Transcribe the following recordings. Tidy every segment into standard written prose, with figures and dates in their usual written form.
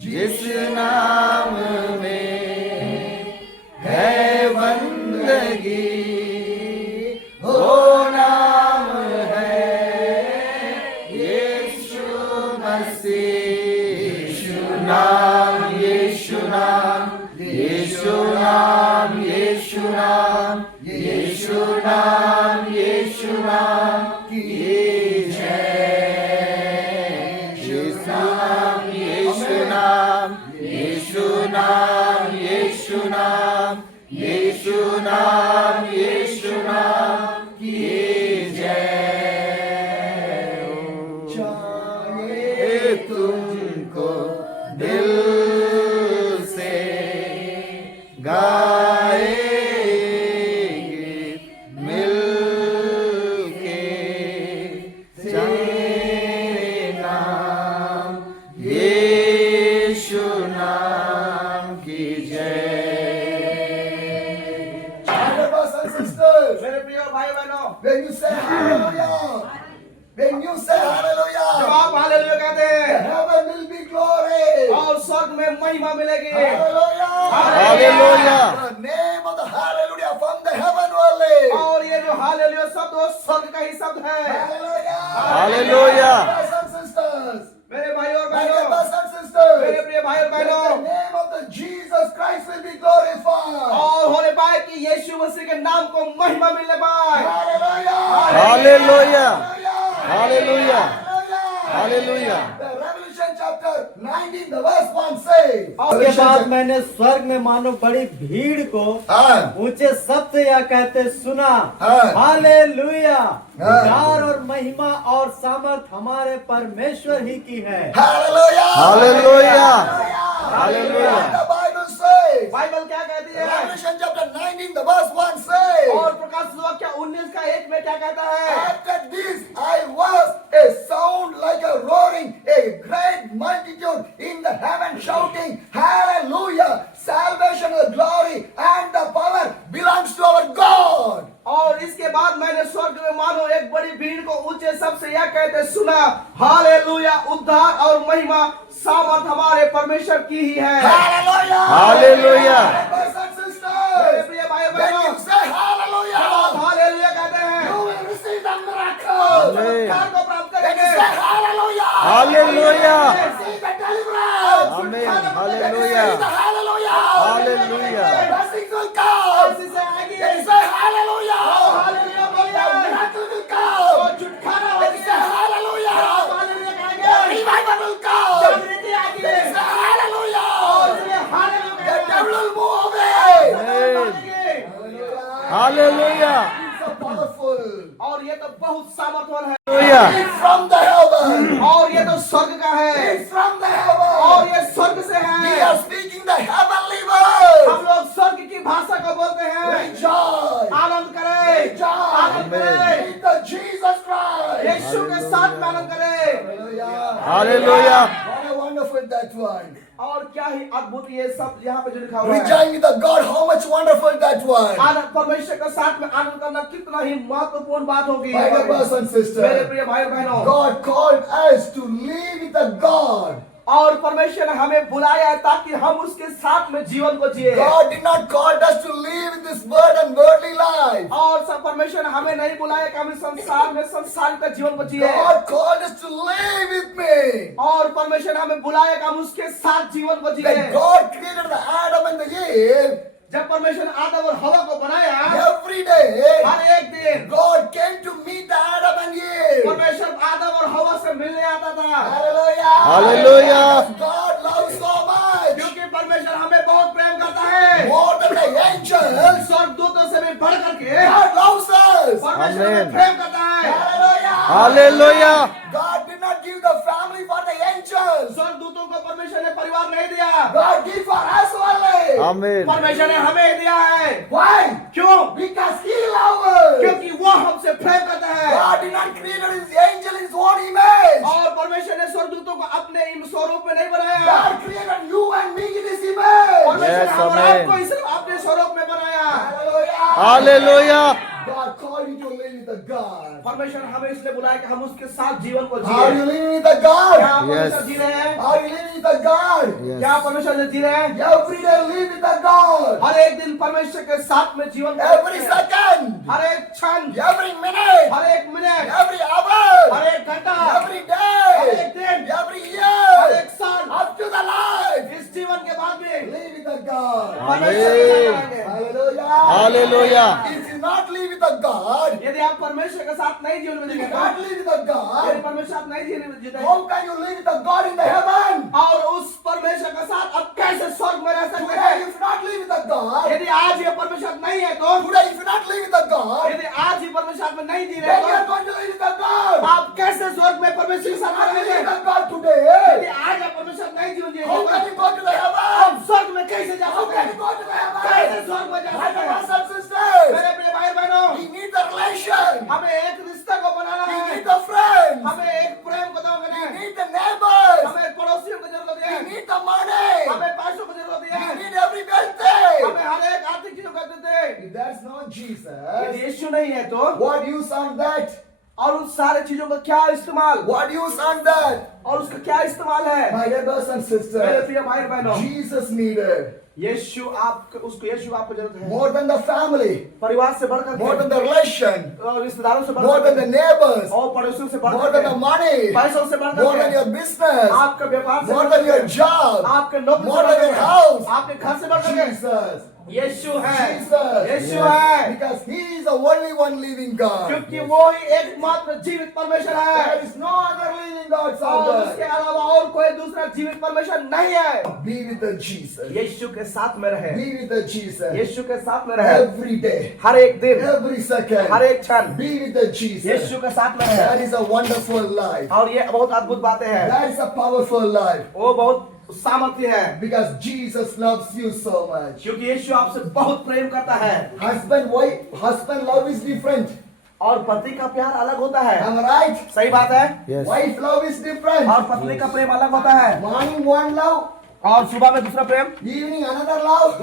जिस नाम में है बंदगी, वो नाम है यीशु मसीह। यीशु नाम, यीशु नाम, यीशु नाम, यीशु नाम, यीशु नाम, यीशु नाम की जय। यीशु नाम, यीशु नाम, यीशु नाम, यीशु नाम, यीशु नाम, यीशु नाम की जय। चाहे तुमको दिल से गाएंगे मिलके तेरे नाम, यीशु नाम की जय। Brothers and sisters, मेरे प्रिय भाई बहनों, when you say hallelujah, when you say जब hallelujah, आप हालेलुया कहते हैं heaven will be glory. और स्वर्ग में महिमा मिलेगी। Hallelujah. Hallelujah. The name of the hallelujah from the heaven only. और ये जो हालेलुया शब्द वो स्वर्ग का ही शब्द है। Hallelujah. Hallelujah. Brothers and sisters, मेरे भाई और my dear बहनों, brothers and मेरे sisters, प्रिय भाई और the बहनों, name of the Jesus Christ will be glorified. और होने पाए कि यीशु मसीह के नाम को महिमा मिलने पाए। Hallelujah. Hallelujah. Hallelujah. Hallelujah. Hallelujah. Hallelujah. The Revelation chapter 19, the verse 1 says. उसके बाद मैंने स्वर्ग में मानो बड़ी भीड़ को हाँ, ऊंचे शब्द से यह कहते सुना, हाँ। हालेलुया, हाँ। प्यार और महिमा और सामर्थ हमारे परमेश्वर ही की है। Hallelujah. Hallelujah. Hallelujah. The Bible says. Bible क्या कहती है? Revelation chapter 19, the verse 1 says. और प्रकाश वाक्य 19 का 1 में क्या कहता है? After this I was a sound like a roaring, a great multitude in the heaven shouting, Hallelujah! Salvation and glory and the power belongs to our God. और इसके बाद मैंने स्वर्ग में मानो एक बड़ी भीड़ को ऊंचे शब्द से यह कहते सुना, हालेलुया, उद्धार और महिमा सामर्थ हमारे परमेश्वर की ही है। Hallelujah! Hallelujah. Brothers and मेरे sisters, प्रिय भाई when बहनों, you say जब आप hallelujah, हालेलुया कहते हैं, you will receive the miracle. चमत्कार को प्राप्त When you करेंगे। say hallelujah, Hallelujah. you will receive the deliverance. Amen. When you say the Hallelujah. hallelujah, Hallelujah. blessings will come. ऐसी से आएगी। When you say hallelujah, hallelujah the बोलिए। miracle will और come. छुटकारा When you say होगी। hallelujah, आप hallelujah the कहेंगे। revival will come. जागृति आएगी। When you say और hallelujah, इसलिए हालेलुया the कहेंगे। devil will move away. Amen. Hallelujah. Hallelujah. It's so powerful. और ये तो बहुत सामर्थ्यवान है। Hallelujah. It's from the heaven. और ये तो स्वर्ग का है। It's from the और heaven. ये स्वर्ग से We है। are speaking the heavenly हम word. लोग स्वर्ग की भाषा को बोलते हैं। Rejoice. आनंद करें। Rejoice. आनंद करें। With the Jesus Christ. यीशु के साथ में आनंद करें। Hallelujah. Hallelujah. What a wonderful that one. और क्या ही अद्भुत ये सब यहाँ पे जो लिखा हुआ है। Rejoice with the God. How much wonderful that one. आनंद परमेश्वर के साथ में आनंद करना कितना ही महत्वपूर्ण बात होगी। My dear brothers and मेरे sisters, प्रिय भाई और बहनों, God called us to live with the God. और परमेश्वर ने हमें बुलाया है ताकि हम उसके साथ में जीवन को जिए। God did not call us to live in this world and worldly life. और सब परमेश्वर ने हमें नहीं बुलाया कि हम इस संसार में संसार का जीवन को जिए। God called us to live with me. और परमेश्वर ने हमें बुलाया कि हम उसके साथ जीवन को जिए। When God created the Adam and the Eve, जब परमेश्वर ने आदम और हवा को बनाया, every day हर एक दिन God came to meet the Adam and Eve. परमेश्वर आदम और हवा से मिलने आता था। Hallelujah. Hallelujah. God loves so much. क्योंकि परमेश्वर हमें बहुत प्रेम करता है। More than the angels. स्वर्गदूतों से भी बढ़ करके God loves us. परमेश्वर Amen. हमें प्रेम करता है। Hallelujah. Hallelujah. God did not give the family for the angels. स्वर्गदूतों को परमेश्वर ने परिवार नहीं दिया, God gave for us only. Amen. परमेश्वर ने हमें दिया है। Why? क्यों? Because He loves us. क्योंकि वो हमसे प्रेम करता है। God did not create His angel in His own image. और परमेश्वर ने स्वर्गदूतों को अपने स्वरूप में नहीं बनाया। God created you and me in His image. परमेश्वर ने Yes, हम और amen. आपको इस अपने स्वरूप में बनाया। Hallelujah. Hallelujah. God called you to live with the God? परमेश्वर हमें इसलिए बुलाया कि हम उसके साथ जीवन को Are you जिए। living with the क्या God? आप परमेश्वर Yes. जी रहे हैं? Are you living with the God? Yes. क्या आप परमेश्वर से जी रहे हैं? Every day live with the God. हर एक दिन परमेश्वर के साथ में जीवन को Every जिए। second. हर एक क्षण, Every minute. हर एक मिनट, Every hour. हर एक घंटा, Every हर day. एक दिन, Every हर year. एक साल, Up to the life. इस जीवन के बाद भी Live with the God. परमेश्वर के साथ रहेंगे। Hallelujah. Hallelujah. If you not live with the God, यदि आप परमेश्वर के साथ नहीं जीवन में if you जिएंगे, not live with the यदि God, परमेश्वर के साथ नहीं जीने में जीते, how can you live with the God in the heaven? और उस परमेश्वर के साथ अब कैसे स्वर्ग में रह सकते Today, हैं? if you not live with the God, यदि आज ये परमेश्वर नहीं है तो, today, if you not live with the God, यदि आज ही परमेश्वर में नहीं जी then रहे you are तो, going to live with the God. आप कैसे स्वर्ग में परमेश्वर के If you साथ not live रहेंगे? with the God यदि today, आज आप परमेश्वर नहीं जीवन जिएंगे, how can you go to the आप heaven? स्वर्ग में कैसे जा How सकते can हैं? you go to the कैसे heaven? स्वर्ग में जा My सकते हैं? brothers and sisters, मेरे प्रिय भाई बहनों, we need the relation. हमें एक रिश्ता को बनाना We है, need the friends. हमें एक प्रेम को बनाना We है, need the neighbors. हमें पड़ोसियों को जरूरत है, We need the money. हमें पैसों को जरूरत We है, need every wealthy. हमें हर एक आर्थिक चीजों को देते हैं। If that's not यदि Jesus, यीशु नहीं है तो, what use on that? और उन सारे चीजों का क्या इस्तेमाल, What use on that? और उसका क्या इस्तेमाल है? My dear brothers and मेरे sisters, प्रिय भाई बहनों, Jesus needed यीशु आपको जरूरत है, more than the family, परिवार से बढ़कर more than the relation, और रिश्तेदारों से more than the बढ़कर neighbors, और पड़ोसियों से more than बढ़कर the money, पैसों से more than बढ़कर your business, आपका व्यापार से more than your बढ़कर job, आपके नौकरी more से than your बढ़कर house. आपके घर से बढ़कर Jesus, यीशु है, Jesus, यीशु है, because He is the only one living God. क्योंकि वो ही एकमात्र जीवित परमेश्वर There है, is no other living gods और out उसके there. अलावा और कोई दूसरा जीवित परमेश्वर नहीं है। Be with the Jesus. यीशु के साथ में रहे, Be with the Jesus. यीशु के साथ में रहे, Every day, हर एक दिन, every second. हर एक क्षण Be with the Jesus. यीशु के साथ में That रहे, is a wonderful life. और ये बहुत अद्भुत बातें हैं, That is a powerful life. वो बहुत सामर्थ्य है, Because Jesus loves you so much. क्योंकि यीशु आपसे बहुत प्रेम करता है, Husband love is different. और पति का प्यार अलग होता है, Am I right? सही बात है, Yes. Wife love is different. और पत्नी का प्रेम अलग होता है, Morning one love, और सुबह में दूसरा प्रेम, evening another love,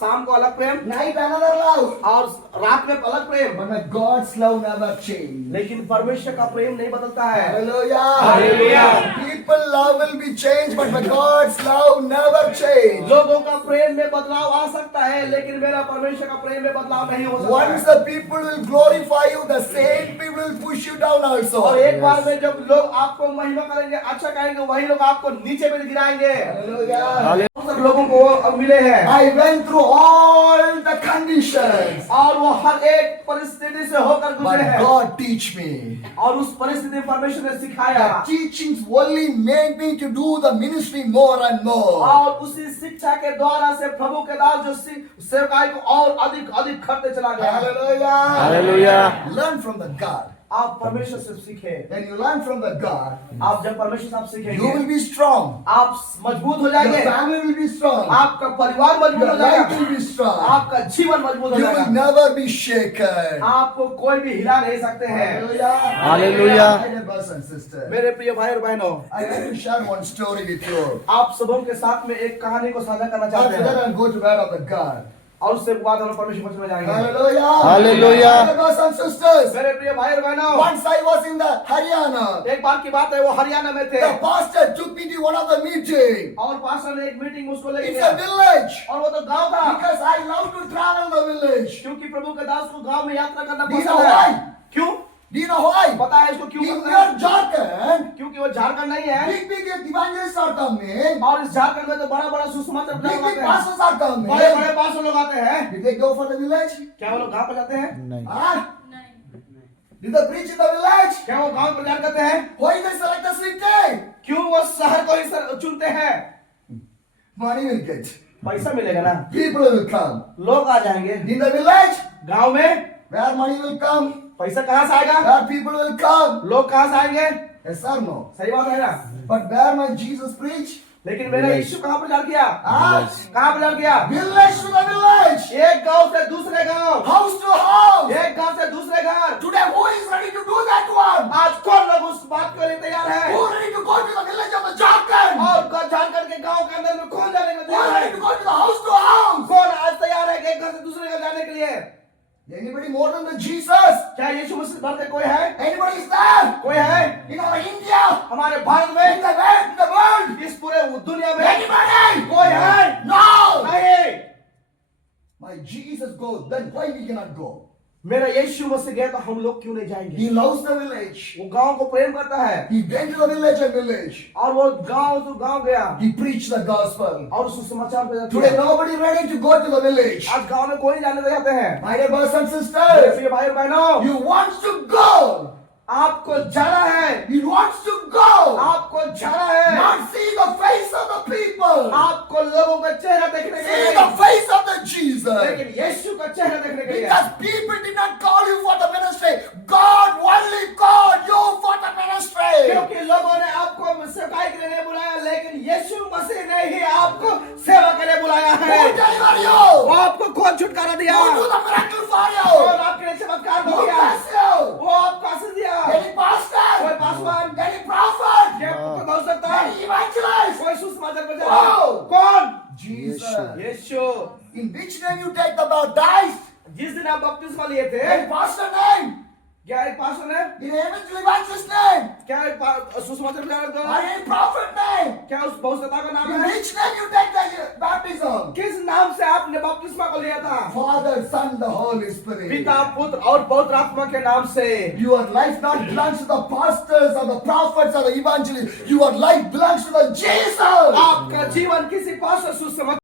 शाम को अलग प्रेम, night another love. और रात में अलग प्रेम। But my God's love never change. लेकिन परमेश्वर का प्रेम नहीं बदलता है। Hallelujah. Hallelujah. People love will be changed, but my God's love never change. लोगों का प्रेम में बदलाव आ सकता है, लेकिन मेरा परमेश्वर का प्रेम में बदलाव नहीं हो सकता Once है। the people will glorify you, the same people will push you down also. और एक बार में जब लोग आपको महिमा करेंगे, अच्छा कहेंगे, वही लोग आपको नीचे में गिराएंगे। Hallelujah. बहुत सारे लोगों को अब मिले हैं, I went through all the conditions, और वो हर एक परिस्थिति से होकर गुजरे but हैं, God teach me. और उस परिस्थिति में परमेश्वर ने सिखाया, The teachings only made me to do the ministry more and more. और उसी शिक्षा के द्वारा से प्रभु के दास जो सेवकाई को और अधिक अधिक करते चला गया। Hallelujah. Hallelujah. Learn from the God. आप परमेश्वर से सीखे, When you learn from the God, आप जब परमेश्वर से आप you सीखेंगे, will be strong. आप मजबूत हो Your जाएंगे, family will be strong. आपका परिवार मजबूत Your हो life जाएगा, will be strong. आपका जीवन मजबूत हो You will जाएगा, never be shaken. आपको कोई भी हिला नहीं सकते हैं। Hallelujah. My dear brothers and sisters, मेरे प्रिय भाई और बहनों, I want to share one story with you. आप सबों के साथ में एक कहानी को साझा करना चाहते After that, हैं, I'll go to word of the God. और उससे बाद हम परमेश्वर वचन में जाएंगे। Hallelujah. Hallelujah. My dear brothers and sisters, मेरे प्रिय भाई और बहनों, once I was in the Haryana. एक बार की बात है, वो हरियाणा में थे, The pastor took me to one of the meeting. और पास्टर ने एक मीटिंग उसको लेके It's गया, a village. और वो तो गांव था, Because I love to travel the village. क्योंकि प्रभु के दास को गांव में यात्रा करना Do you पसंद know है। why? क्यों? Do you know why? पता है इसको क्यों In करते your हैं? Jharkhand, क्योंकि वो झारखंड नहीं है, big evangelists are coming. और इस झारखंड में तो बड़ा बड़ा सुसमाचार Big प्रचारक आते हैं, pastors are coming. बड़े बड़े पास्टर लोग आते हैं। Did they go for the village? क्या वो लोग गांव पर जाते हैं? नहीं। Huh? Did they preach in the village? क्या वो गांव प्रचार करते हैं? Why they select the city? क्यों वो शहर को ही चुनते हैं? Money will get. पैसा मिलेगा ना, People will come. लोग आ जाएंगे। In the village, गांव में where money will come, पैसा कहाँ से आएगा? where people will come. लोग कहाँ से आएंगे? Yes or no? सही बात है ना? But where my Jesus preach? लेकिन मेरा Village. यीशु कहाँ प्रचार किया? Ah, कहाँ प्रचार किया? village to the village. एक गांव से दूसरे गांव, House to house. एक गांव से दूसरे घर। Today, who is ready to do that one? आज कौन लोग उस बात के लिए तैयार है? Who is ready to go to the village of the Jharkhand? और झारखंड के गांव के अंदर में कौन जाने को Who is तैयार ready है? to go to the house to house? कौन आज तैयार है कि एक घर से दूसरे घर जाने के लिए? Anybody more than the Jesus? क्या यीशु मसीह बढ़ते कोई है? Anybody is there? कोई है? In our India? हमारे भारत In में, the world? इस पूरे दुनिया में Anybody? कोई है? No! नहीं। My Jesus goes, then why we cannot go? मेरा यीशु मसीह गया तो हम लोग क्यों नहीं जाएंगे? He loves the village. वो गांव को प्रेम करता है He went to the village and village. और वो गांव गया He preached the gospel. और सुसमाचार पे Today nobody ready to go to the village. आज गांव में कोई नहीं जाने जाते हैं। My dear brothers and मेरे sisters, प्रिय भाई और बहनों, you want to go. आपको जाना है, You want to go. आपको जाना है, Not see the face of the people. आपको लोगों का चेहरा देखने के See लिए, the face of the Jesus. लेकिन यीशु का चेहरा देखने के लिए। Because people did not call you for the ministry. God only called you for the ministry. क्योंकि लोगों ने आपको सेवकाई के लिए नहीं बुलाया, लेकिन यीशु मसीह ने ही आपको सेवा के लिए बुलाया Who है। deliver वो you? आपको कौन छुटकारा दिया? Who do the miracle for और you? आपके लिए चमत्कार Who दिया? bless you? वो आपको आशीष दिया? Any pastor? कोई पासवान? Any prophet? क्या कोई हो सकता है? Any evangelist? कोई सुसमाचार Wow. बजा? कौन? Jesus. Yeshu. In which name you take the baptized? जिस दिन आप बपतिस्मा लिए थे, In pastor name? क्या एक पास्टर ने, In evangelist name? क्या एक सुसमाचार बजा Or रहा था? any prophet name? क्या उस बहुसत्ता का नाम In है? which name you take the baptism? किस नाम से आपने बपतिस्मा को लिया था? Father, Son, the Holy Spirit. पिता, पुत्र और पवित्र आत्मा के नाम से। Your life not belongs to the pastors or the prophets or the evangelists. Your life belongs to the Jesus. आपका जीवन किसी पास्टर सुसमाचार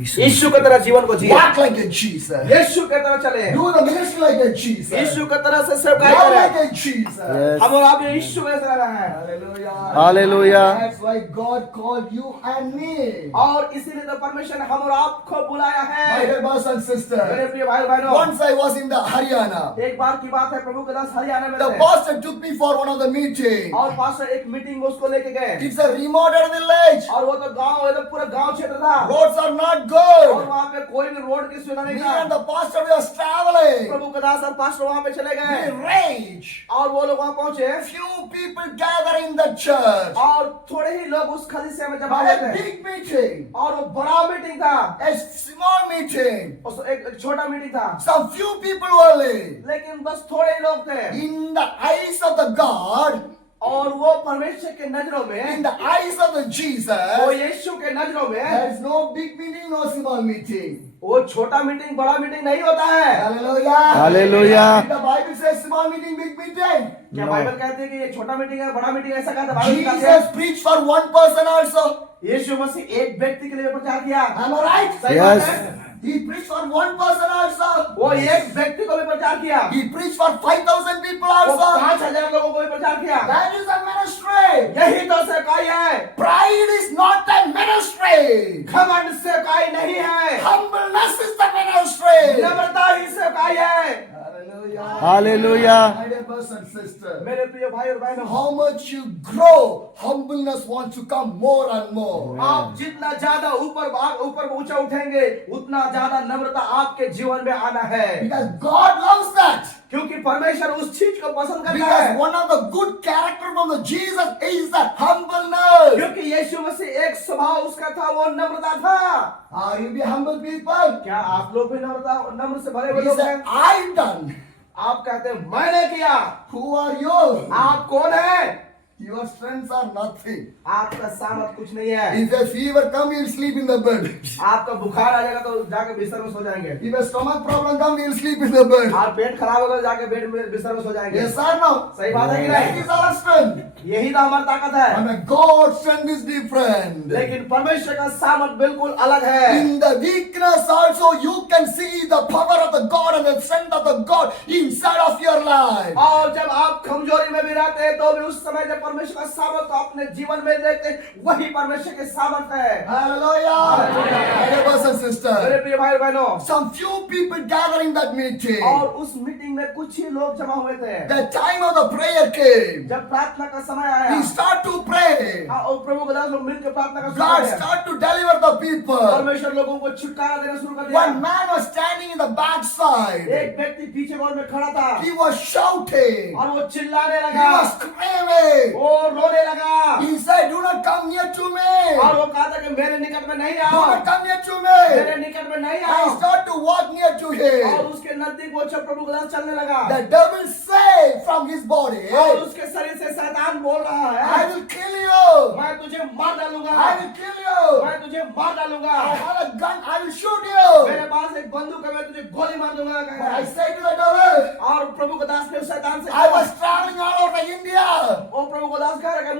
यीशु की तरह जीवन को जिए, Walk like a Jesus. यीशु की तरह चले, Do the ministry like a Jesus. यीशु की तरह से सेवकाई Love करें। like a Jesus. Yes. हम और आप यीशु में रह रहे हैं Hallelujah. Hallelujah. That's why God called you and me. और इसीलिए तो परमेश्वर ने हम और आपको बुलाया My है। dear brothers and मेरे sisters, प्रिय भाई बहनों, once I was in the Haryana. एक बार की बात है, प्रभु के दास हरियाणा में The थे pastor took me for one of the meetings. और पास्टर एक मीटिंग में उसको लेके गए It's a remote village. और वो तो गांव, वो तो पूरा गांव क्षेत्र था Roads are not और good. वहाँ पे कोई भी रोड की सुविधा नहीं Me था। and the pastor we was traveling. प्रभु के दास और पास्टर वहाँ पे चले We गए rage. और वो लोग वहाँ पहुंचे Few people gather in the church. और थोड़े ही लोग उस खलीसिया में जमा Not हुए a थे big meeting. और वो बड़ा मीटिंग था, A small meeting. एक छोटा मीटिंग था, Some few people only. लेकिन बस थोड़े ही लोग थे In the eyes of the God, और वो परमेश्वर के नजरों in में, the eyes of the वो Jesus, यीशु के नजरों में, there is no big meeting, no small meeting. वो छोटा मीटिंग बड़ा मीटिंग नहीं होता है। Hallelujah. Hallelujah. The Bible says small meeting, big meeting. क्या No. बाइबल कहती है कि ये छोटा मीटिंग है बड़ा मीटिंग, ऐसा कहता है बाइबल कहती है। Jesus preached for one person also. यीशु मसीह एक व्यक्ति के लिए प्रचार किया, Am I right? सही बात Yes. है? He preached for one person also. वो एक व्यक्ति को भी प्रचार किया, He preached for 5,000 people वो also. 5,000 लोगों को भी प्रचार किया। That is a ministry. यही तो सेवकाई है। Pride is not a ministry. घमंड सेवकाई नहीं है, Humbleness is the ministry. नम्रता ही सेवकाई है। Hallelujah. Hallelujah. My dear brothers and sisters, मेरे प्रिय भाई और बहनों, how much you grow, humbleness wants to come more and more. आप जितना ज्यादा ऊपर ऊंचा उठेंगे, उतना ज्यादा नम्रता आपके जीवन में आना है, Because God loves that. क्योंकि परमेश्वर उस चीज को पसंद करता Because है। one of the good character from the Jesus is that humbleness. क्योंकि यीशु मसीह एक स्वभाव उसका था, वो नम्रता था। Are you be humble people? क्या आप लोग भी नम्र से भरे हुए He लोग said, हैं? I done. आप कहते हैं मैंने किया। Who are you? आप कौन है? Your strengths are nothing. आपका सामर्थ कुछ नहीं है। If a fever come, you'll sleep in the bed. आपका बुखार आ जाएगा तो जाके बिस्तर में सो जाएंगे, If a stomach problem come, you'll sleep in the bed. और पेट खराब होगा तो जाके बेड में बिस्तर में सो जाएंगे। Yes or no? सही बात है कि That नहीं? is our strength. यही तो हमारी ताकत है। And God's strength is different. लेकिन परमेश्वर का सामर्थ बिल्कुल अलग है। In the weakness also you can see the power of the God and the strength of the God inside of your life. और जब आप कमजोरी में भी रहते हैं तो भी उस समय जब परमेश्वर का सामर्थ अपने जीवन में देखते हैं, वही परमेश्वर के सामर्थ है। Hallelujah. My dear brothers and मेरे sisters, प्रिय भाई बहनों, some few people gather in that meeting. और उस मीटिंग में कुछ ही लोग जमा हुए थे। The time of the prayer came. जब प्रार्थना का समय आया, We start to pray. और प्रभु के दास लोग मिलकर प्रार्थना का God शुरू किया। start to deliver the people. परमेश्वर लोगों को छुटकारा देना शुरू कर दिया। One man was standing in the backside. एक व्यक्ति पीछे कोण में खड़ा था He was shouting. और वो चिल्लाने He लगा, was screaming. वो वो रोने लगा He said, do not come near to me. और वो कहा था कि मेरे निकट में नहीं Do आओ, not come near to मेरे me. निकट में नहीं आओ। I start to walk near to और him. उसके नजदीक वो जब प्रभु के दास चलने लगा The devil say from his body, और उसके शरीर से शैतान बोल रहा I है, will kill you. मैं तुझे मार डालूंगा, I will kill you. मैं तुझे मार डालूंगा, I have a gun. I will shoot you. मेरे पास एक बंदूक है, मैं तुझे गोली मार दूंगा। But I say to the devil, और प्रभु के दास ने उस शैतान से I कहा, was traveling all over India. और प्रभु के दास कह रहा है कि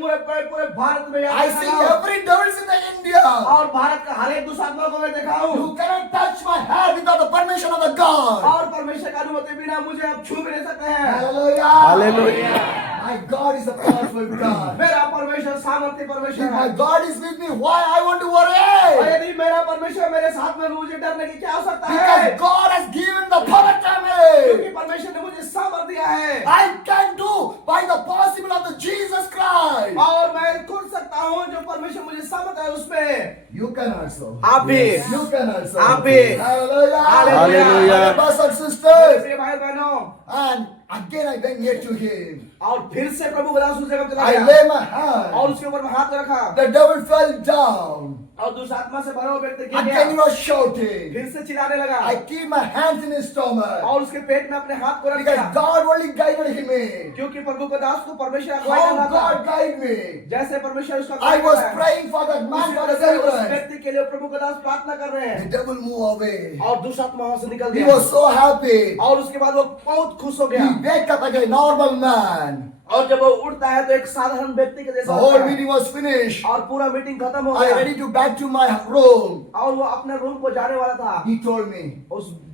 पूरे भारत में I यात्रा see करा। every devils in the India. और भारत का हर एक दुष्टात्मा को मैं देखा हूँ You cannot touch my hair without the permission of the God. और परमेश्वर का अनुमति बिना मुझे आप छू भी नहीं सकते हैं। Hallelujah. Hallelujah. My God is a powerful God. मेरा परमेश्वर सामर्थ्य If परमेश्वर my है। God is with me, why I want to और worry? यदि मेरा परमेश्वर मेरे साथ में, मुझे डरने की क्या आवश्यकता Because है? God has given the power to क्योंकि me. परमेश्वर ने मुझे सामर्थ दिया है I can do by the possible of the Jesus Christ. और मैं कर सकता हूँ जो परमेश्वर मुझे सामर्थ है उसमें। You can also. आप भी, You can also. Amen. Hallelujah. Hallelujah. Brothers and मेरे sisters. प्रिय भाई बहनों, And again I went near to him. और फिर से प्रभु के दास उस जगह पे चला I गया lay my hand. और उसके ऊपर में हाथ रखा The devil fell down. और दुष्टात्मा से भरा हुआ व्यक्ति गिर Again he गया, was shouting. फिर से चिल्लाने लगा I keep my hands in his stomach. और उसके पेट में अपने हाथ को रख Because दिया, God only guided him in. क्योंकि प्रभु के दास को परमेश्वर अगुवाई कर How रहा था। God guide me. जैसे परमेश्वर उसका I अगुवाई was कर रहा है, praying for that man उसी for तरह the से उस deliverance. व्यक्ति के लिए प्रभु के दास प्रार्थना कर रहे The हैं devil moved away. और दुष्टात्मा वहां से निकल He गया was so happy. और उसके बाद वो बहुत खुश हो He गया wake up like a normal man. और जब वो उठता है तो एक साधारण व्यक्ति के The जैसा whole होता है meeting was finished. और पूरा मीटिंग खत्म हो I गया ready to back to my room. और वो अपने रूम को जाने वाला था। He told me,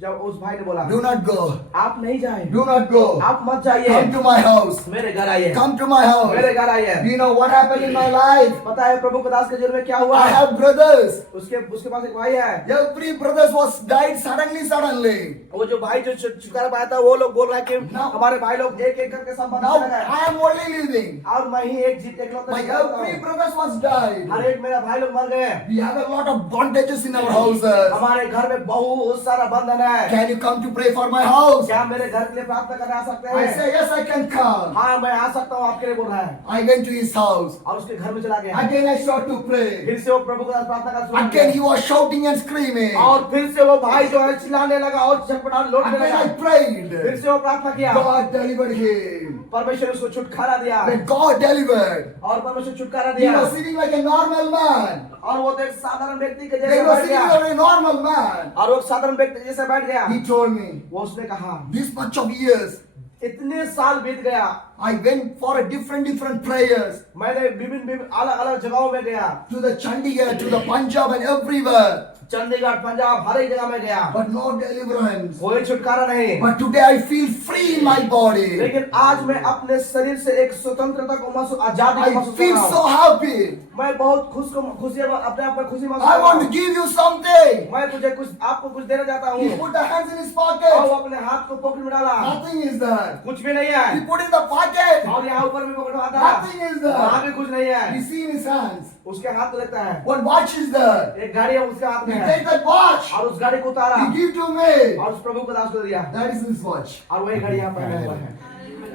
जब उस भाई ने बोला, do not go. आप नहीं जाए, Do not go. आप मत जाइए, Come to my house. मेरे घर आइए, Come to my house. मेरे घर आइए। Do you know what happened in my life? पता है प्रभु के दास के जीवन में क्या हुआ? I have brothers. उसके पास एक भाई है। Every brothers was died suddenly. वो जो भाई जो छुटकारा पाया था, वो लोग बोल रहा है कि Now- हमारे भाई लोग एक एक करके सब Now मरने लगे I am only living. और मैं ही एक इकलौता My जीवित every हूँ। brothers was died. हर एक मेरा भाई लोग मर गए। We have a lot of bondages in our houses. हमारे घर में बहुत सारा बंधन है। Can you come to pray for my house? क्या मेरे घर के लिए प्रार्थना करने आ सकते I हैं? say yes, I can come. हाँ मैं आ सकता हूँ, आपके लिए बोल रहा है। I went to his house. और उसके घर में चला गया। Again I started to pray. फिर से वो प्रभु के साथ प्रार्थना कर शुरू Again he किया। was shouting and screaming. और फिर से वो भाई जो है चिल्लाने लगा और झटपटाने लौटने Again I लगा। prayed. फिर से वो प्रार्थना किया, God delivered him. परमेश्वर उसको छुटकारा दिया When God delivered, और परमेश्वर छुटकारा he दिया was sitting like a normal man. और वो तो एक साधारण व्यक्ति के He जैसे was बैठ sitting गया like a normal man. और वो साधारण व्यक्ति जैसे बैठ गया। He told me, वो उसने कहा, this much of years, इतने साल बीत गया, I went for a different prayers मैंने विभिन्न अलग अलग जगहों में गया, to the Chandigarh, to the Punjab and everywhere. Chandigarh Punjab हर एक जगह में गया, But no deliverance. कोई छुटकारा नहीं। But today I feel free in my body. लेकिन आज मैं अपने शरीर से एक स्वतंत्रता को महसूस, आजादी को I महसूस कर feel रहा so हूँ। happy. मैं बहुत खुशी अपने आप में खुशी महसूस I कर want रहा to हूँ। give you something. मैं तुझे कुछ आपको कुछ देना चाहता He हूँ। put the hands in his और pocket. वो अपने हाथ को पॉकेट में डाला, Nothing is there. कुछ भी नहीं He है। put in the pocket. और यहाँ ऊपर भी पॉकेट में आता है, Nothing is वहाँ there. भी कुछ नहीं है। We see in his hands. उसके हाथ को देखता है, What watch is there? एक घड़ी है उसके हाथ He में है take that watch. और उस घड़ी को उतारा He give to me. और उस प्रभु को दास को दिया That is his watch. और वही घड़ी यहाँ पहने हुआ है।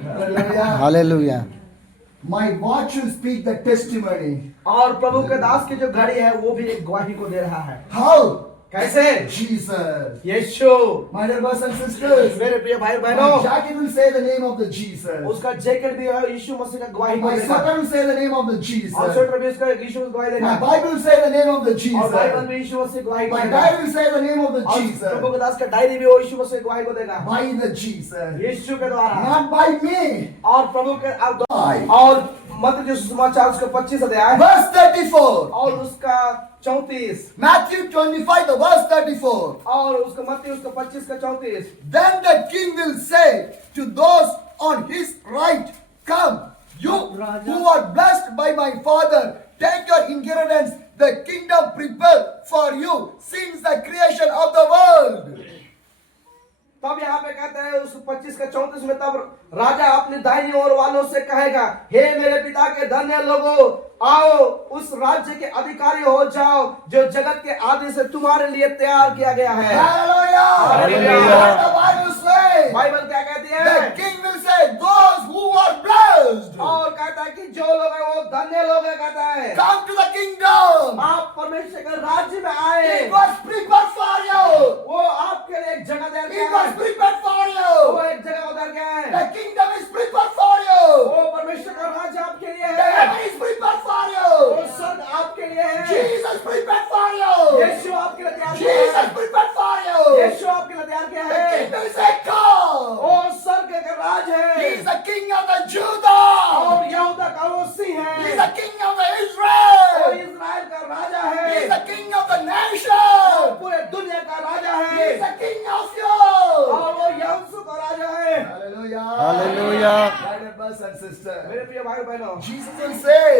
Hallelujah. Hallelujah. My watch will speak the testimony. और प्रभु के दास की जो घड़ी है वो भी एक गवाही को दे रहा है। How? कैसे? Jesus. Yeshu. My dear brothers and sisters. मेरे प्रिय भाई My बहनों, jacket will say the name of the Jesus. उसका जैकेट भी है यीशु मसीह का गवाही को My देगा sweater will say the name of the और Jesus. स्वेटर भी उसका यीशु को गवाही देगा My Bible will say the name of the और बाइबल Jesus. में यीशु मसीह गवाही को My देगा diary will say the name of the और प्रभु Jesus. के दास का डायरी भी वो यीशु मसीह गवाही को देगा By the Jesus. यीशु के द्वारा Not by me. और प्रभु के By. और मत्ती जो सुसमाचार उसका 25 अध्याय Verse 34. और उसका 34 Matthew 25, the verse 34. और उसका मत्ती उसका 25 का 34 Then the king will say to those on his right, come, you who are blessed by my father, take your inheritance, the kingdom prepared for you since the creation of the world. तब यहाँ पे कहते हैं उस 25 का 34 में, तब राजा अपने दाहिनी ओर वालों से कहेगा, हे मेरे पिता के धन्य लोगों, आओ उस राज्य के अधिकारी हो जाओ जो जगत के आदि से तुम्हारे लिए तैयार किया गया है। Hallelujah! Hallelujah. What the Bible says? Bible क्या कहती है? The king will say, those who are blessed. blessed. और कहता है कि जो लोग है वो धन्य लोग है, कहता है Come to the kingdom. आप परमेश्वर के राज्य में आए। It was prepared for you. वो आपके लिए एक जगह तैयार It किया was है। prepared for वो you. एक जगह उधर गया है। The kingdom is prepared for you. वो परमेश्वर का राज्य आपके लिए The है। heaven is prepared for वो you. स्वर्ग आपके लिए है। Jesus prepared for you. यीशु आपके लिए तैयार किया Jesus है। prepared for you. यीशु आपके लिए तैयार किया The है। kingdom is a God. वो स्वर्ग का राज He है is the king of the Judah. और यहूदा का वो सिंह He is है। the king of the वो Israel. इस्राएल का राजा He है। is the king of the वो nation. पूरे दुनिया का राजा He is है the king of you. और वो यहोशू का राजा है। Hallelujah. Hallelujah. My dear brothers and sisters. मेरे प्रिय भाई बहनों, Jesus will say,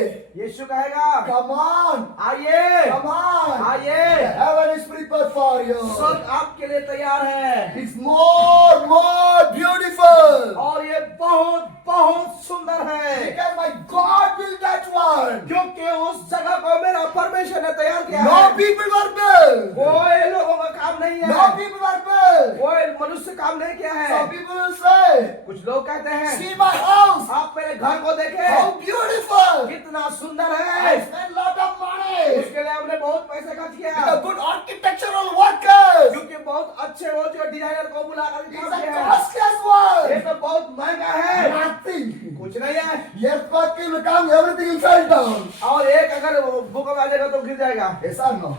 यीशु कहेगा come on, आइए come on. आइए, Heaven is prepared for you. स्वर्ग आपके लिए तैयार है It's more beautiful. और ये बहुत बहुत सुंदर है Because my God built that one. क्योंकि उस जगह को मेरा परमेश्वर ने तैयार किया No है। people were built. कोई लोगों का काम नहीं No है, people were built. कोई मनुष्य काम नहीं किया है। Some people will say, कुछ लोग कहते हैं see my house. आप मेरे घर को देखें How beautiful. कितना सुंदर I है। spent lot of money. उसके लिए हमने बहुत पैसे खर्च With किया the good architectural workers. क्योंकि बहुत अच्छे वो जो डिजाइनर को बुला कर It's काम a किया है। costliest ये one. तो बहुत महंगा है, Nothing. कुछ नहीं है। Earthquake will come, everything will fall down. और एक अगर वो भूकंप आ जाएगा तो गिर जाएगा, Yes or no?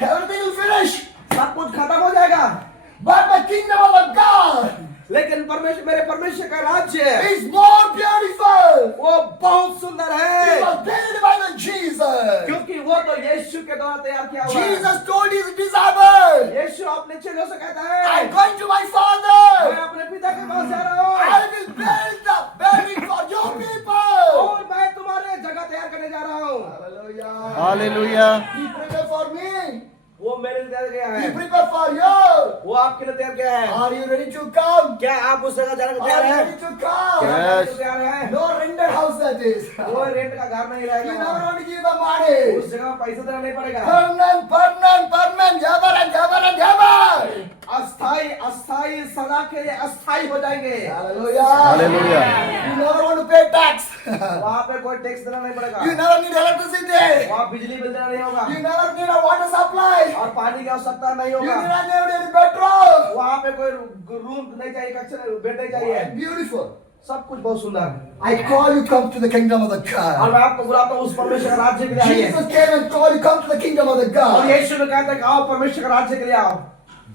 Everything will finish. सब कुछ खत्म हो जाएगा। But the kingdom of the God लेकिन परमेश्वर, मेरे परमेश्वर का राज्य is more beautiful. वो बहुत सुंदर It है was built by the Jesus. क्योंकि वो तो यीशु के द्वारा तैयार किया हुआ है। Jesus told his disciples, यीशु अपने चेलों से कहता है I'm going to my मैं Father. अपने पिता के पास जा रहा हूँ I will build the building for your people. और मैं तुम्हारे जगह तैयार करने जा रहा हूँ। Hallelujah. Hallelujah. He prepared for me. वो मेरे लिए तैयार किया He है, prepared for you. वो आपके लिए तैयार किया है। Are you ready to come? क्या आप उस जगह जाने को Are तैयार you हैं? ready to come? क्या आप Yes. जाने को तैयार हैं? No rented house that is. वो रेंट का घर नहीं You रहेगा, never want to give the money. उस जगह में पैसा देना नहीं पड़ेगा। Permanent, ever and ever. अस्थाई अस्थाई सदा के लिए अस्थाई हो जाएंगे। Hallelujah. Hallelujah. You never want to pay tax. वहाँ पे कोई टैक्स देना नहीं पड़ेगा, You never need electricity. वहाँ बिजली बिल देना नहीं होगा You never need a water supply. और पानी की आवश्यकता नहीं You होगा। never need any petrol. वहाँ पे कोई रूम नहीं चाहिए, कक्षा बेड नहीं चाहिए, Beautiful. सब कुछ बहुत सुंदर है। I call you come to the kingdom of the और God. मैं आपको बुलाता हूँ उस परमेश्वर के राज्य के लिए आइए। Jesus came and called you come to the kingdom of the और God. यीशु ने कहता है कि आओ परमेश्वर के राज्य के लिए आओ।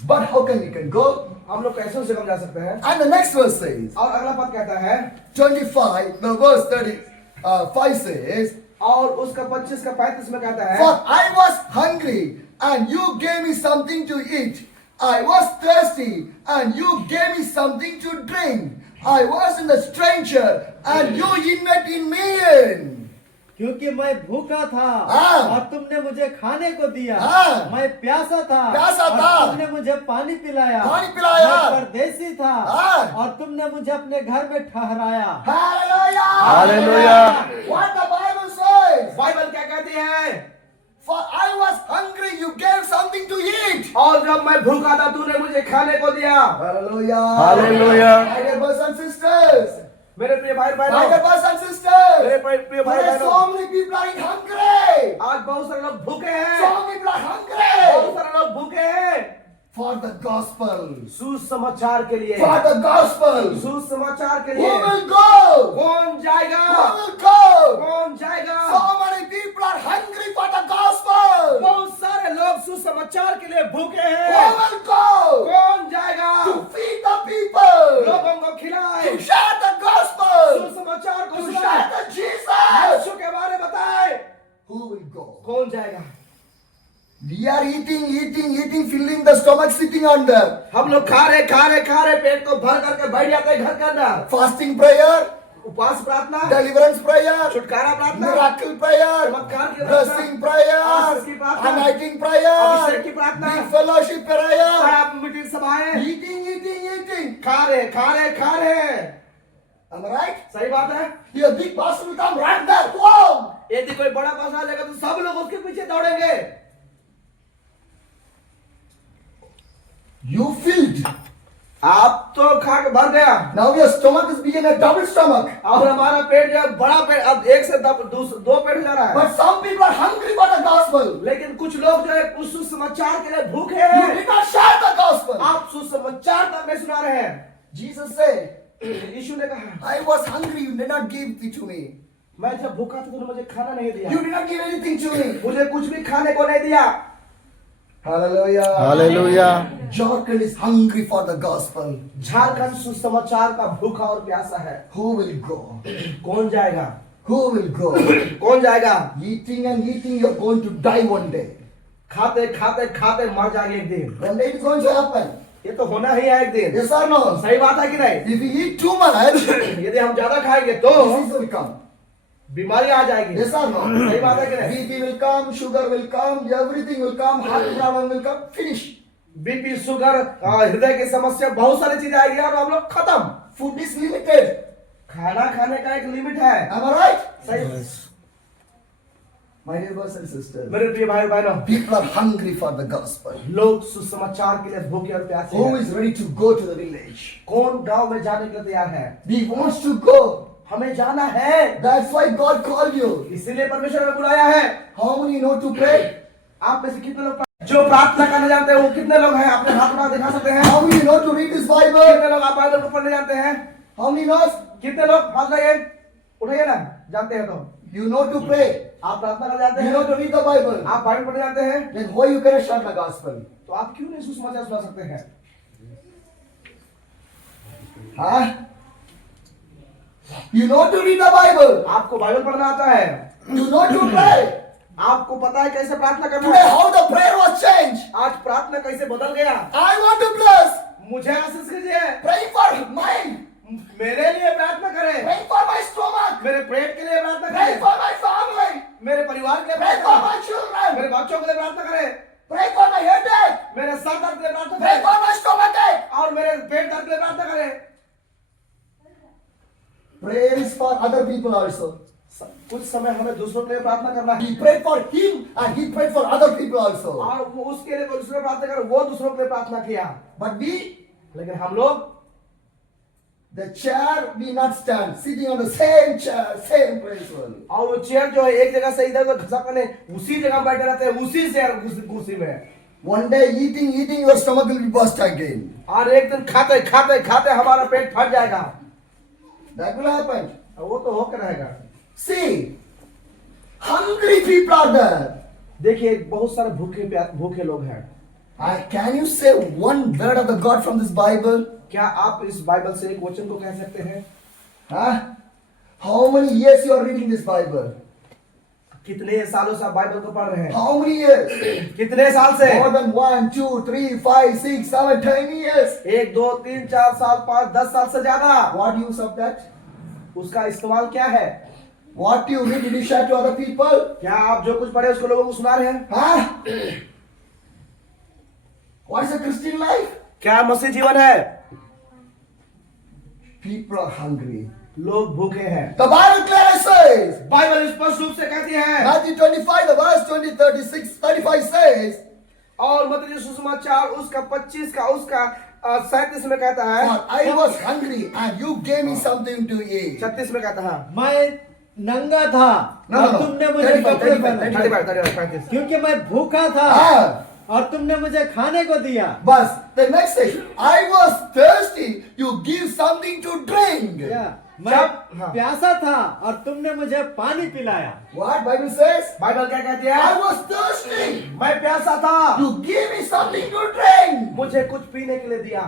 But how can we can go? हम लोग कैसे उससे कम जा सकते हैं? And the next verse says, और अगला पद कहता है 25, the verse 35 says, और उसका 25 का 35 में कहता है For I was hungry, and you gave me something to eat. I was thirsty, and you gave me something to drink. I was in the stranger, and you invited me in. क्योंकि मैं भूखा था हाँ। और तुमने मुझे खाने को दिया, हाँ। मैं प्यासा था प्यासा और था। तुमने मुझे पानी पिलाया, पानी पिलाया। मैं परदेसी था हाँ। और तुमने मुझे अपने घर में ठहराया। Hallelujah! Hallelujah. What the Bible says? Bible क्या कहती है? For I was hungry, you gave something to eat. और जब मैं भूखा था तूने मुझे खाने को दिया। Hallelujah! Hallelujah. My dear brothers and sisters, मेरे प्रिय भाई my बहनों, dear brothers and मेरे sisters, प्रिय भाई today बहनों, so many people are hungry. आज बहुत सारे लोग भूखे हैं, So many people are बहुत hungry सारे लोग भूखे हैं for the gospel. सुसमाचार के लिए, For the gospel. सुसमाचार के Who लिए। will go? कौन जाएगा? Who will go? कौन जाएगा? So many people are hungry for the gospel. बहुत सारे लोग सुसमाचार के लिए भूखे Who हैं। will go? कौन जाएगा? To feed the people. लोगों को खिलाए, To share the gospel. सुसमाचार को To सुनाए, share the Jesus. यीशु के बारे में बताए। Who will go? कौन जाएगा? We are eating, filling the stomach, sitting under. हम लोग खा रहे पेट को भर करके बैठ जाते हैं घर के अंदर। Fasting prayer, उपवास प्रार्थना, deliverance prayer, छुटकारा प्रार्थना, miracle prayer, चमत्कार की blessing आशीष prayer, की प्रार्थना, anointing prayer, अभिषेक की प्रार्थना, big fellowship prayer. आप मीटिंग सभाएं, Eating. खा रहे। Am I right? सही बात है। Your big pastor will come right there. Wow! यदि कोई बड़ा पास आ जाएगा तो सब लोग उसके पीछे दौड़ेंगे। You filled. आप तो खा के भर गया Now your stomach is becoming a double stomach. और हमारा पेट जो है बड़ा पेट अब एक से दो पेट हो जा रहा है। But some people are hungry for the gospel. लेकिन कुछ लोग जो है उस सुसमाचार के लिए भूखे You हैं। did not share the gospel. आप सुसमाचार तब में सुना रहे हैं। Jesus said, यीशु ने कहा I was hungry, you did not give it to me. मैं जब भूखा था तूने मुझे खाना नहीं दिया, You did not give anything to me. मुझे कुछ भी खाने को नहीं दिया। Hallelujah. Hallelujah. Jharkhand is hungry for the gospel. Jharkhand सुसमाचार का भूखा और प्यासा है। Who will go? कौन जाएगा? Who will go? कौन जाएगा? Eating and eating, you're going to die one day. खाते खाते खाते मर जाएंगे एक दिन। One day it's going to happen. ये तो होना ही है एक दिन। Yes or no? सही बात है कि नहीं? If we eat too much, यदि हम ज्यादा खाएंगे तो disease will come. बीमारी आ जाएगी। Yes or no? सही बात है कि नहीं? BP will come, sugar will come, everything will come, heart problem will come, finish. BP, sugar, हृदय की समस्या, बहुत सारी चीजें आएगी और हम लोग खत्म। Food is limited. खाना खाने का एक लिमिट है। Am I right? सही। My dear brothers and sisters, मेरे प्रिय भाई बहनों, people are hungry for the gospel. लोग सुसमाचार के लिए भूखे और प्यासे Who हैं। is ready to go to the village? कौन गांव में जाने के लिए तैयार है? We wants to go. हमें जाना है। That's why God called you. इसीलिए परमेश्वर ने बुलाया है। How many know to pray? आप में से कितने लोग जो प्रार्थना करने जानते हैं वो कितने लोग हैं? अपने हाथ उठा दिखा सकते हैं। How many know to read this Bible? कितने लोग आप बाइबल को पढ़ने जानते हैं? How many knows? कितने लोग हाथ लगाइए, उठाइए ना, जानते हैं तो। You know to pray. आप प्रार्थना करने जानते You हैं? know to read the Bible. आप बाइबल पढ़ने जानते हैं? Then why you cannot share the gospel? तो आप क्यों नहीं सुसमाचार सुना सकते हैं? Huh? You know to read the Bible. आपको बाइबल पढ़ना आता है, You know to pray. आपको पता है कैसे प्रार्थना करना Today है। how the prayer was changed. आज प्रार्थना कैसे बदल गया। I want to bless. मुझे आशीष कीजिए, Pray for mine. मेरे लिए प्रार्थना करें, Pray for my stomach. मेरे पेट के लिए प्रार्थना Pray करें, for my family. मेरे परिवार के लिए Pray प्रार्थना for करें, my children. मेरे बच्चों के लिए प्रार्थना करें, Pray for my headache. मेरे सर दर्द के लिए प्रार्थना Pray करें for my stomach ache. और मेरे पेट दर्द के लिए प्रार्थना करें। Prayer is for other people also. कुछ समय हमें दूसरों के लिए प्रार्थना करना है He prayed for him and he prayed for other people also. और वो उसके लिए दूसरे प्रार्थना कर, वो दूसरों के लिए प्रार्थना किया। But we, लेकिन हम लोग the chair, we not stand, sitting on the same chair, same place only. और वो चेयर जो है एक जगह से इधर उधर घसक करने उसी जगह बैठे रहते हैं, उसी चेयर कुर्सी में। One day eating, your stomach will be burst again. और एक दिन खाते खाते खाते हमारा पेट फट जाएगा। That will happen. और वो तो होकर रहेगा। See, hungry people are there. देखिए बहुत सारे भूखे लोग हैं। Can you say one word of the God from this Bible? क्या आप इस बाइबल से एक वचन को कह सकते हैं? Huh? How many years you are reading this Bible? कितने सालों से आप बाइबल को पढ़ रहे हैं? How many years? कितने साल से? More than 1, 2, 3, 5, 6, 7, 10 years. 1, 2, 3, 4 साल, 5, 10 साल से ज्यादा। What use of that? उसका इस्तेमाल क्या है? What you read, did you share to other people? क्या आप जो कुछ पढ़े उसको लोगों को सुना रहे हैं? Huh? What is a Christian life? क्या मसीह जीवन है? People are hungry. लोग भूखे हैं। The Bible clearly says, Bible स्पष्ट रूप से कहती है Matthew 25, the verse 20, 36, 35 says, और मत्ती सुसमाचार उसका 25 का उसका 37 में कहता है, For I was hungry and you gave me something to eat. 36 में कहता है, मैं नंगा था No, और no, no. तुमने मुझे 35, कपड़े 35, पहनाए, 35, 35। क्योंकि मैं भूखा था Ah, और तुमने मुझे खाने को दिया। but the next says, I was thirsty, you give something to drink. क्या? मैं हाँ। प्यासा था और तुमने मुझे पानी पिलाया। What Bible says? बाइबल क्या कहती है? I was thirsty, मैं प्यासा था, you give me something to drink. मुझे कुछ पीने के लिए दिया।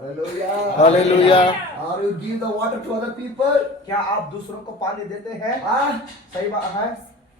Hallelujah. Hallelujah. Or you give the water to other people. क्या आप दूसरों को पानी देते हैं? Ah, सही बात है।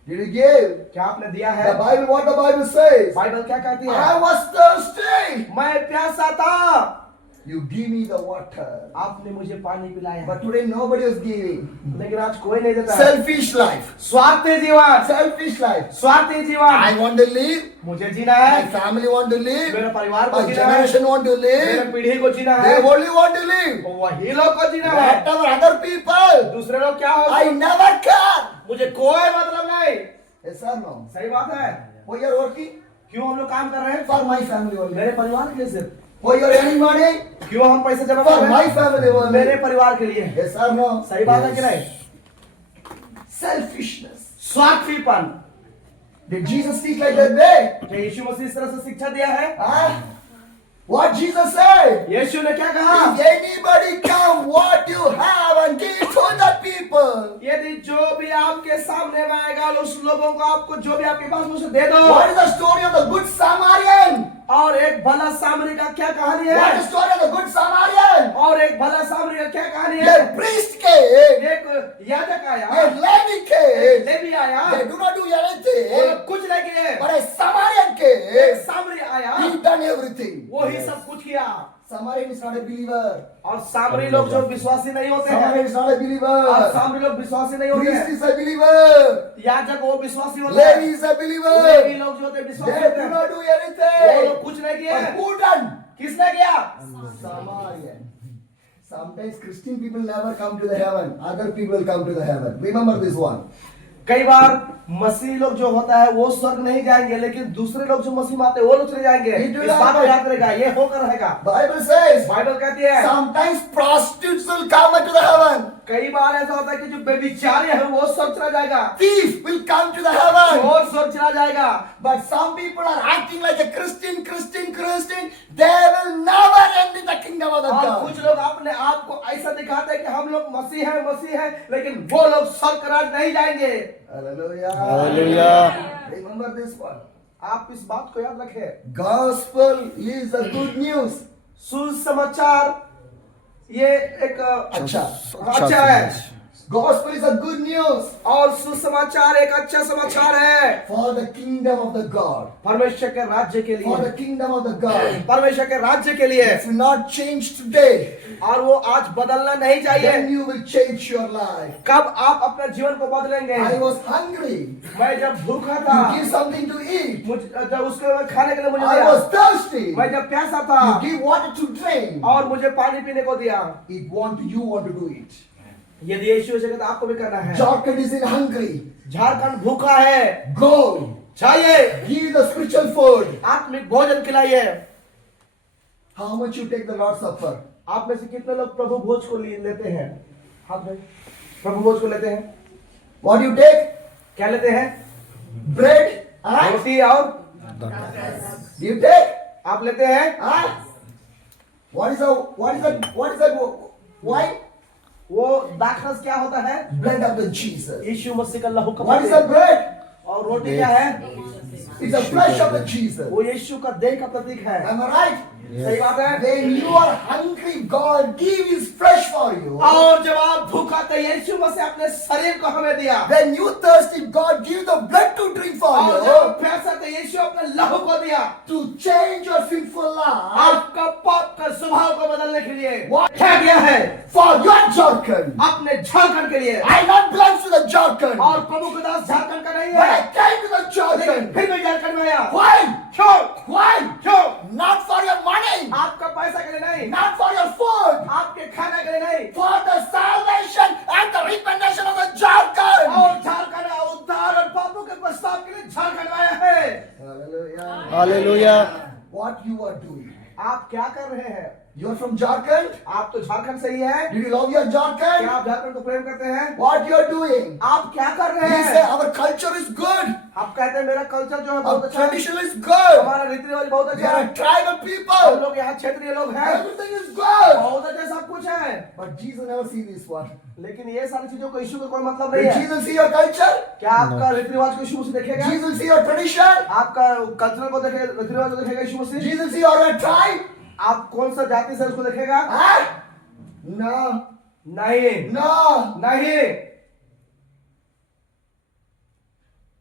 did you give? क्या आपने दिया The है? Bible, what the Bible says? Bible क्या कहती है? I was thirsty. मैं प्यासा था, You give me the water. आपने मुझे पानी पिलाया। But today nobody is giving. लेकिन आज कोई नहीं देता है। Selfish life. स्वार्थी जीवन, Selfish life. स्वार्थी जीवन। I want to live. मुझे जीना है, My family want to live. मेरे परिवार को My जीना है, generation want to मेरे live. पीढ़ी को जीना They है, only want to live. वही लोग को जीना है। Whatever other people. दूसरे लोग क्या हो, I never care. मुझे कोई मतलब नहीं। Yes or no? सही बात है। Why you are working? क्यों हम लोग काम कर रहे हैं? For my family only. मेरे परिवार के लिए सिर्फ। For your earning money? क्यों हम पैसे जमा For कर my रहे हैं? family only. मेरे परिवार के लिए। Yes or no? सही बात है कि नहीं? Selfishness. स्वार्थीपन। Did Jesus teach like that way? क्या यीशु मसीह इस तरह से शिक्षा दिया है? Huh? What Jesus said? यीशु ने क्या कहा? If anybody come, what you have and give to the people. यदि जो भी आपके सामने आएगा उस लोगों को आपको जो भी आपके पास उसे दे दो। What is the story of the good Samaritan? और एक भला सामरी का क्या कहानी है? What is the story of the good Samaritan? और एक भला सामरी का क्या कहानी है? The priest came, एक याजक आया, the Levi came. लेवी आया, They do not do वो anything, लोग कुछ नहीं किए, but a Samaritan came. एक सामरी आया, He done everything. वो ही सब कुछ किया। Samaritan is not a believer. और सामरी लोग जो विश्वासी नहीं होते हैं, Samaritan is not a और believer. सामरी लोग विश्वासी नहीं होते Priest हैं, is a believer. याजक वो विश्वासी होते Levi हैं, is a लेवी believer. लोग जो होते हैं विश्वासी They होते do हैं, not do वो anything. लोग कुछ नहीं किए। But who done? किसने किया? Samaritan. Sometimes Christian people never come to the heaven. Other people will come to the heaven. Remember this one. कई बार मसीह लोग जो होता है वो स्वर्ग नहीं जाएंगे, लेकिन दूसरे लोग जो मसीह में आते हैं वो लोग चले जाएंगे। इस बात को याद रहेगा, ये होकर रहेगा। Bible says बाइबल कहती है sometimes prostitutes will come into the heaven. कई बार ऐसा होता है कि जो बेविचारी है वो स्वर्ग चला जाएगा, Thief will come to the heaven. और स्वर्ग चला जाएगा। But some people are acting like a Christian. They will never end in the kingdom of the और God. कुछ लोग अपने आप को ऐसा दिखाते हैं कि हम लोग मसीह हैं, लेकिन वो लोग स्वर्ग राज नहीं जाएंगे। Hallelujah. Hallelujah. Remember this one. आप इस बात को याद रखें, Gospel is the good news. सुसमाचार ये एक अच्छा है, Gospel is a good news और सुसमाचार एक अच्छा समाचार है for the kingdom of the God. परमेश्वर के राज्य के For the लिए, kingdom of the God. परमेश्वर के राज्य के लिए। If you not change today, और वो आज बदलना नहीं then चाहिए। you will change your life. कब आप अपने जीवन को बदलेंगे? I was hungry. मैं जब भूखा था, You give something to eat. जब उसके खाने के लिए मुझे I दिया, was thirsty. मैं जब प्यासा था You give water to drink. और मुझे पानी पीने को दिया। You want to do it. यदि यीशु जगह तो आपको भी करना है। Jharkhand is in hungry. Jharkhand भूखा है, Go. चाहिए Give the spiritual food. आत्मिक भोजन खिलाइए। How much you take the Lord's Supper? आप में से कितने लोग प्रभु भोज को लेते हैं? हाथ में प्रभु भोज को लेते हैं? What do you take? क्या लेते हैं? Bread. Huh? रोटी और Do you take? आप लेते हैं? Huh? What is that? Why? वो दाखरस क्या होता है? Blood of the Jesus. यीशु मसीह का लहू का What is Prateek. the bread? और रोटी क्या है? It's the flesh of the Jesus. वो यीशु का देह का प्रतीक है। Am I right? सही बात है। When you are hungry, God give His flesh for you. और जब आप भूखा थे, यीशु मसीह अपने शरीर को हमें दिया। When you thirsty, God give the blood to drink for और you. जब प्यासा थे, यीशु अपने लहू को दिया To change your sinful life. आपका पाप का स्वभाव को बदलने के लिए। What? क्या किया है? For your Jharkhand. अपने झारखंड के लिए। I not belong to the Jharkhand. और प्रभु के दास झारखंड का नहीं But है, I came to the लेकिन Jharkhand. फिर भी झारखंड में आया। Why? क्यों? Why? क्यों? Not for your money. आपका पैसा के लिए नहीं, Not for your food. आपके खाने के लिए नहीं, For the salvation and the repentance of the Jharkhand. और झारखंड उद्धार और पापों के प्रस्ताव के लिए झारखंड में आया है। Hallelujah. Hallelujah. What you are doing? आप क्या कर रहे हैं? You are from Jharkhand? आप तो झारखंड से ही है। Did you love your क्या Jharkhand? आप झारखंड को प्रेम करते हैं? What you are doing? आप क्या कर रहे He say हैं? our culture is good. आप कहते हैं मेरा कल्चर जो है बहुत Our अच्छा है, tradition is good. हमारा रीति रिवाज बहुत We अच्छा are है, a tribal हम people. लोग यहाँ क्षेत्रीय लोग हैं, Everything is good. बहुत अच्छा सब कुछ है। But Jesus never see this one. लेकिन ये सारी चीजों को यीशु का कोई मतलब नहीं Will है। Jesus see your culture? क्या आपका रीति रिवाज को यीशु मसीह देखेगा? Jesus will see your tradition? आपका कल्चर को देखेगा, रीति रिवाज को देखेगा यीशु मसीह? Jesus see your tribe? आप कौन सा जाति से उसको देखेगा? Huh? No. नहीं, No. नहीं।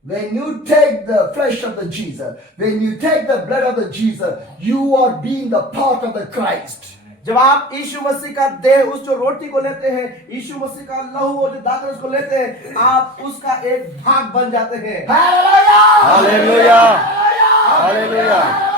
When you take the flesh of the Jesus, when you take the blood of the Jesus, you are being the part of the Christ. जब आप यीशु मसीह का देह, उस जो रोटी को लेते हैं, यीशु मसीह का लहू और जो दाखरस को लेते हैं, आप उसका एक भाग बन जाते हैं। Hallelujah! Hallelujah. Hallelujah!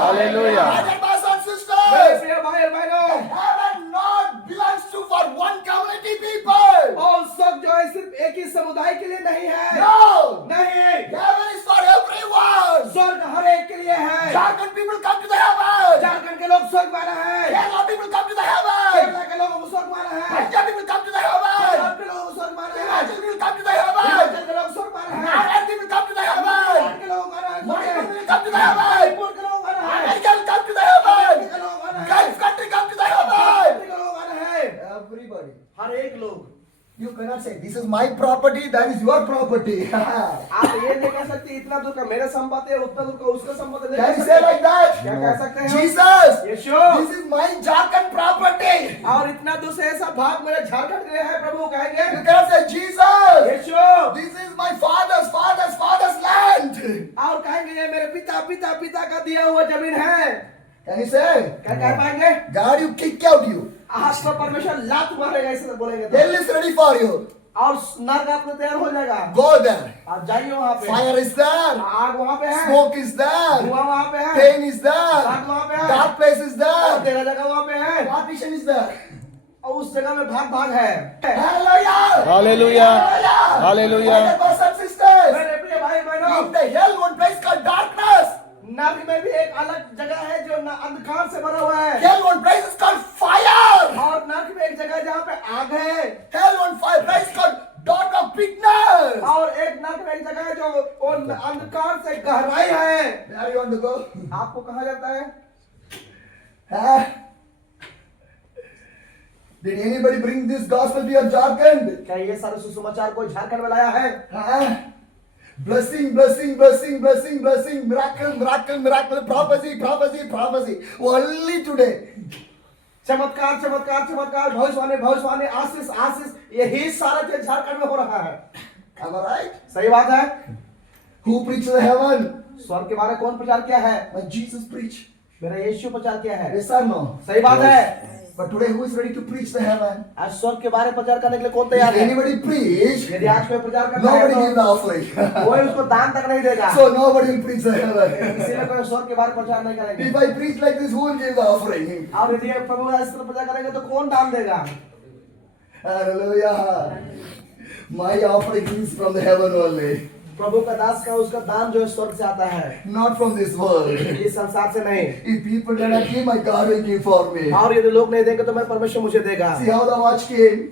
Hallelujah. Brothers and मेरे sisters, प्रिय भाई और बहनों, heaven not belongs to for one community people. और स्वर्ग जो है सिर्फ एक ही समुदाय के लिए नहीं है। No! नहीं, Heaven is for everyone. स्वर्ग हर एक के लिए है। Jharkhand people come to the heaven. Jharkhand के लोग स्वर्ग में आना है। Kerala people come to the heaven. Kerala के लोगों को स्वर्ग में आना है। Punjab people come to the heaven. Punjab के लोगों को स्वर्ग में आना है। Himachal people come to the heaven. Himachal के लोगों को स्वर्ग में आना है। Nagaland people come to the heaven. Gujarat के लोगों को आना है। Manipur people come to the heaven. Manipur के लोगों को आना है। America will come to the America heaven. के लोगों को आना है। Gulf country come to the heaven. Africa के लोगों को आना है। Everybody. हर एक लोग। You cannot say this is my property, that is your property. आप ये नहीं कह सकते इतना दूर का मेरा संपत्ति है, उतना दूर का उसका संपत्ति नहीं Can कह you सकते। say like that? क्या कह सकते हैं? Jesus, Yeshu, this is my Jharkhand property. और इतना दूर से ऐसा भाग मेरे झारखंड के लिए है, प्रभु You कहेंगे। cannot say Jesus, Yeshu, this is my father's land. और कहेंगे ये मेरे पिता का दिया हुआ जमीन है। Can you say? क्या कह पाएंगे? God, you kick out you. आज तो परमेश्वर लात मारेगा, ऐसे बोलेंगे तो। Hell is ready for you. और नरक आपको तैयार हो जाएगा। Go there. आप जाइए वहाँ पे। Fire is there. आग वहाँ पे है। Smoke is there. धुआं वहाँ पे है। Pain is there. आग वहाँ पे है। Dark place is और there. तेरा जगह वहाँ पे है। Partition is there. और उस जगह में भाग है। Hallelujah. Hallelujah. Hallelujah. My brothers and sisters. मेरे प्रिय भाई बहनों, In the hell, one place called darkness. नरक में भी एक अलग जगह है जो अंधकार से भरा हुआ है। Hell, one place is called fire. और नरक में एक जगह है जहाँ पे आग है। Hell, one place is called dark of bitterness. और एक नरक में एक जगह है जो वो अंधकार से गहराई है। Where you want to go? आपको कहा जाता है? Huh? Did anybody bring this gospel to your Jharkhand? क्या ये सारे सुसमाचार कोई झारखंड में लाया है? Huh? Blessing, blessing, blessing, blessing, blessing, miracle, miracle, miracle, prophecy, prophecy, prophecy. Only today. चमत्कार चमत्कार चमत्कार, भविष्यवाणी भविष्यवाणी, आशीष आशीष, यही सारा चीज झारखंड में हो रहा है। Am I right? सही बात है। Who preached the heaven? स्वर्ग के बारे में कौन प्रचार किया है? My Jesus preached. मेरा यीशु प्रचार किया है। Yes or no? सही बात है। But today, who is ready to preach the heaven? आज स्वर्ग के बारे में प्रचार करने के लिए कौन तैयार If है? anybody preach, यदि आज कोई प्रचार करता है nobody give the तो offering. कोई उसको दान तक नहीं देगा। So nobody will preach the heaven. इसीलिए कोई स्वर्ग के बारे में प्रचार नहीं करेंगे। If I preach like this, who will give the offering? और यदि प्रभु इस तरह प्रचार करेंगे तो कौन दान देगा? Hallelujah. My offering is from the heaven only, प्रभु का दास का उसका दान जो है स्वर्ग से आता है, not from this world. इस संसार से नहीं। If people do not give, my God will give for me. और यदि लोग नहीं देंगे तो मैं परमेश्वर मुझे देगा। See how the watch came,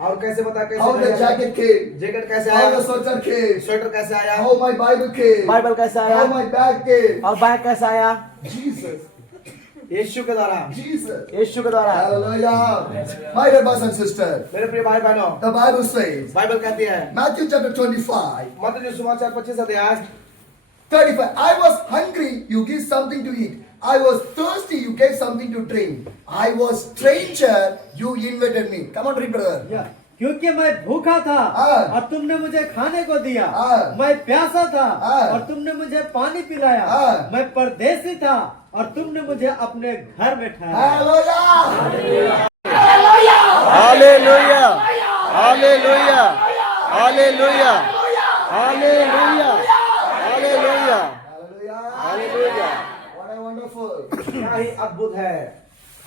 और कैसे बता कैसे how the देगा? jacket came, जैकेट कैसे how आया? the sweater came, स्वेटर कैसे आया? how my Bible came, Bible कैसे आया? how my bag came. और बैग कैसे आया? Jesus, यीशु के द्वारा। Jesus. यीशु के द्वारा। Hallelujah. My dear brothers and sisters, मेरे प्रिय भाई बहनों, the Bible says, बाइबल कहती है Matthew chapter 25, मत्ती सुसमाचार 25 अध्याय 35. I was hungry, you give something to eat. I was thirsty, you gave something to drink. I was stranger, you invited me. Come on, read, brother. क्योंकि मैं भूखा था हाँ। और तुमने मुझे खाने को दिया। हाँ। मैं प्यासा था हाँ। और तुमने मुझे पानी पिलाया। हाँ। मैं परदेसी था और तुमने मुझे अपने घर में ठहराया। Hallelujah. Hallelujah. Hallelujah. Hallelujah. Hallelujah. Hallelujah. Hallelujah. What a wonderful. क्या ही अद्भुत है।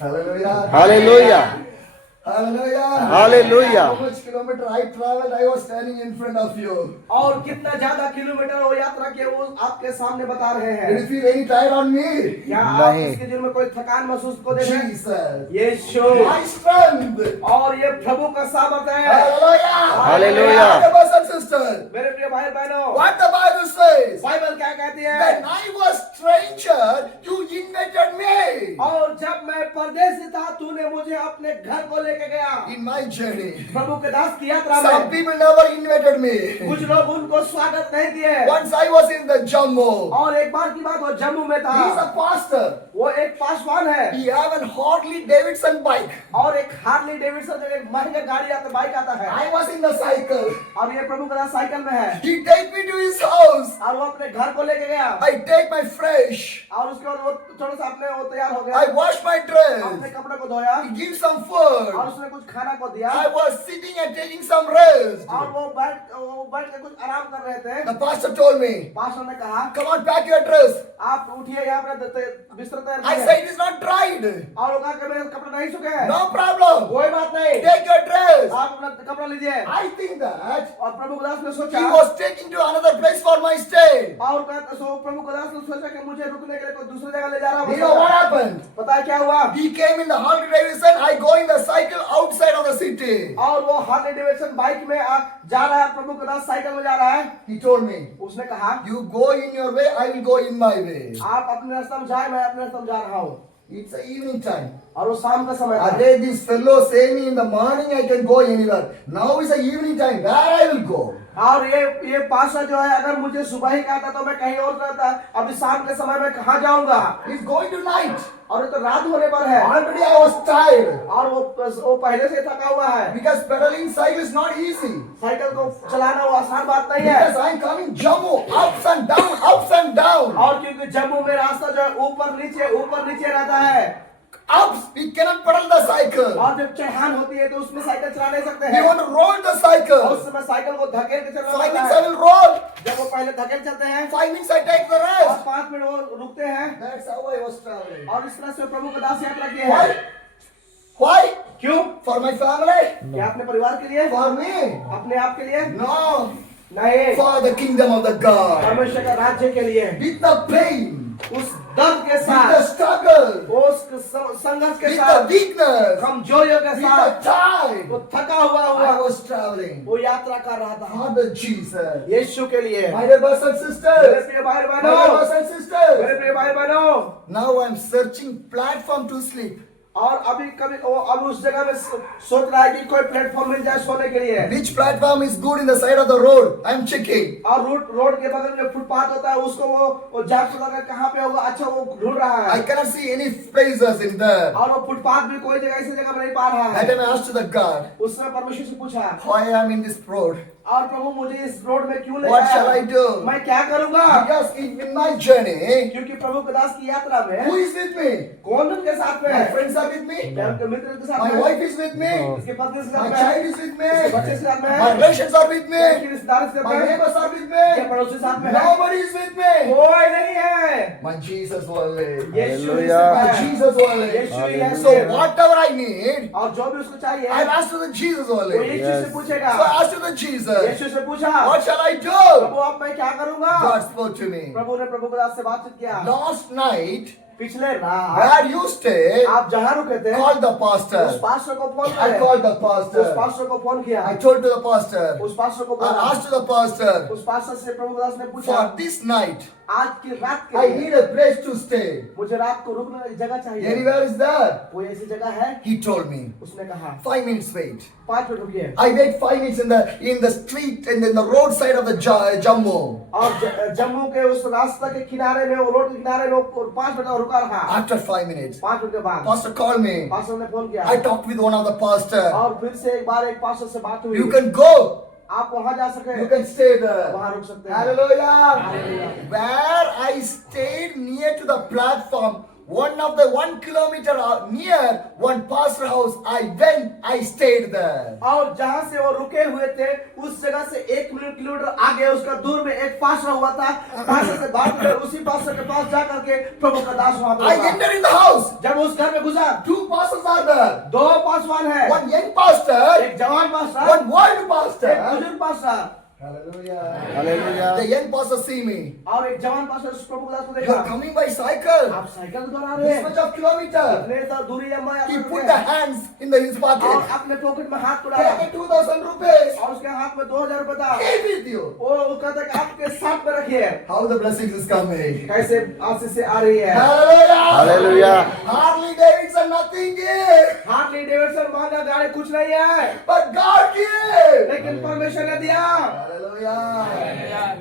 Hallelujah. Hallelujah. Hallelujah. Hallelujah. How much kilometer I traveled, I was standing in front of you. और कितना ज्यादा किलोमीटर वो यात्रा किए वो आपके सामने बता रहे हैं। Did you feel any tired on me? क्या आप नहीं। इसके दिल में कोई थकान महसूस को देखें? Jesus. Yeshu My strength. और ये प्रभु का सामर्थ है। Hallelujah. Hallelujah. My brothers and sisters, मेरे प्रिय भाई बहनों, what the Bible says, Bible क्या कहती है? when I was stranger, you invited me. और जब मैं परदेसी था तूने मुझे अपने घर को लेके गया। In my journey, प्रभु के दास की यात्रा some में people never invited me. कुछ लोग उनको स्वागत नहीं दिए। Once I was in the Jammu, और एक बार की बात वो जम्मू में था। he is a pastor. वो एक पासवान है He have a Harley Davidson bike. और एक हार्ली डेविडसन जो एक महंगा गाड़ी आता बाइक आता है। I was in the cycle. और ये प्रभु का दास साइकिल में है He take me to his house. और वो अपने घर को लेके गया I take my fresh. और उसके बाद वो थोड़ा सा अपने वो तैयार हो गया, I wash my dress. अपने कपड़े को धोया, He give some food. और उसने कुछ खाना को दिया I was sitting and taking some rest. और वो बैठ के कुछ आराम कर रहे थे। The pastor told me, pastor ने कहा come on, pack your dress. आप उठिए, यहाँ पे बिस्तर तैयार I कीजिए। said, it is not dried. और वो कहा कि मेरे कपड़े नहीं सूखे हैं। No problem. कोई बात नहीं, Take your dress. आप अपना कपड़ा लीजिए। I think that और प्रभु दास ने he सोचा was taking to another place for my stay. और प्रभु दास ने सोचा कि मुझे रुकने के लिए कोई दूसरी जगह ले जा रहा You know what है। happened? पता है क्या हुआ? He came in the Harley Davidson. I go in the cycle outside of the city. और वो हार्ले डेविडसन बाइक में जा रहा है, प्रभु दास साइकिल में जा रहा है। He told me, उसने कहा you go in your way, I will go in my way. आप अपने रास्ते में जाए, मैं अपने रास्ते में जा रहा हूँ। It's the evening time. और वो शाम का समय था। Array, this fellow say me in the morning I can go anywhere. Now is the evening time. Where I will go? और ये पास्टर जो है, अगर मुझे सुबह ही कहता तो मैं कहीं और रहता, अभी शाम के समय में कहाँ जाऊंगा? He's going to night. और ये तो रात होने पर है Already I was tired. और वो पहले से थका हुआ है। Because pedaling cycle is not easy. Cycle को चलाना वो आसान बात नहीं है। Because I am coming Jammu, ups and down, ups and down. और क्योंकि जम्मू में रास्ता जो है ऊपर नीचे रहता है। Ups, we cannot pedal the cycle. और जब चढ़ान होती है तो उसमें साइकिल चला नहीं सकते We हैं। want to roll the और cycle. उस समय साइकिल को धकेल के चलना 5 पड़ता minutes है। I will roll. जब वो पहले धकेल चलते हैं 5 minutes I take the और rest. 5 मिनट वो रुकते हैं। That's how I was traveling. और इस तरह से प्रभु का दास यात्रा किए Why? हैं। Why? क्यों? For my family? क्या अपने परिवार के लिए? For me? अपने आप के लिए? No. नहीं, For the kingdom of the God. परमेश्वर का राज्य के लिए। With the pain, उस दर्द के with the साथ, struggle, उस संघर्ष के with the साथ, weakness, कमजोरियों के with साथ, the time, वो थका हुआ I was traveling. वो यात्रा कर रहा था For the Jesus. यीशु के लिए। My dear brothers and मेरे sisters. प्रिय भाई My dear बहनों, brothers and sisters. मेरे प्रिय भाई बहनों, Now I'm searching platform to sleep. और अब उस जगह में सोच रहा है कि कोई प्लेटफॉर्म मिल जाए सोने के लिए। Which platform is good in the side of the road? I'm checking. और रोड के बगल में फुटपाथ होता है, उसको वो जांच लगा कहाँ पे होगा, अच्छा वो ढूंढ रहा I है। cannot see any places in there. और वो फुटपाथ भी कोई जगह ऐसी जगह में नहीं पा रहा That है। time I asked to the God, उसने परमेश्वर से पूछा, why I am in this road? और प्रभु मुझे इस रोड में क्यों ले What आया? shall I do? मैं क्या करूंगा? Because in my journey, क्योंकि प्रभु के दास की यात्रा में who is with me? कौन उनके साथ में My है? friends are with me. क्या उनके मित्र के साथ My में है? wife is with me. उसके पत्नी के साथ My में है? child is with उसके me. बच्चे के साथ में है? My relations are with क्या me. रिश्तेदार के साथ My में है? neighbors are with क्या me. पड़ोसी के साथ में है? Nobody is with me. कोई नहीं है। My Jesus only. Yeshu he Hallelujah. My सिर्फ है। Jesus only. यीशु ही है So सिर्फ। whatever I need, और जो भी उसको चाहिए I've asked to the Jesus वो only. यीशु से पूछेगा। So I asked to the Jesus, यीशु से पूछा, what shall I do? प्रभु अब मैं क्या करूंगा? God spoke to me. प्रभु ने प्रभु के दास से बातचीत किया। Last night, पिछले रात where you stay, आप जहाँ रुके थे called the उस pastor. पास्टर को फोन I करें। called the उस pastor. पास्टर को फोन किया। I told to the pastor. उस पास्टर को I बोला। asked to the pastor, उस पास्टर से प्रभु के दास ने पूछा, for this night, आज की रात के I लिए need a place to stay. मुझे रात को रुकने की जगह चाहिए। Anywhere is there? कोई ऐसी जगह है? He told me. उसने कहा 5 minutes wait. 5 मिनट रुकिए। I wait 5 minutes in the street and in the roadside of the Jammu. और जम्मू के उस रास्ता के किनारे में, वो रोड के किनारे में 5 मिनट और रुका रहा। After 5 minutes, 5 मिनट के बाद pastor called me. पास्टर ने फोन किया। I talked with one of the pastor. और फिर से एक बार एक पास्टर से बात हुई। You can go. आप वहां जा सके, You can stay there. वहां रुक सकते हैं। Hallelujah. Hallelujah. Where I stayed near to the platform, 1 kilometer near one pastor house, I stayed there. और जहाँ से वो रुके हुए थे उस जगह से 1 किलोमीटर आगे उसका दूर में एक पास्टर हुआ था। पास्टर से बात कर उसी पास्टर के पास जा करके प्रभु का दास वहाँ I पे हुआ। entered in the house. जब उस घर में घुसा, 2 pastors are there. 2 पासवान है, One young pastor, एक जवान पास्टर, one old एक pastor. बुजुर्ग pastor. Hallelujah. Hallelujah. The young pastor see me. और एक जवान पास्टर प्रभु के दास को You देखा। are coming by cycle. आप साइकिल द्वारा आ रहे This हैं, much of kilometer. इतने सा दूरी है, मैं He आप put रुके the हैं। hands in his और pocket. अपने पॉकेट में हाथ डाला Take 2,000 rupees. और उसके हाथ में 2000 रुपए था। Keep with you. वो कहता है कि आपके साथ में रखिए। How the blessings is coming. कैसे आशीष से आ रही है। Hallelujah. Hallelujah. Harley Davidson nothing is. Harley Davidson महंगा गाड़ी कुछ नहीं है, But God gave. लेकिन परमेश्वर ने दिया। Hallelujah.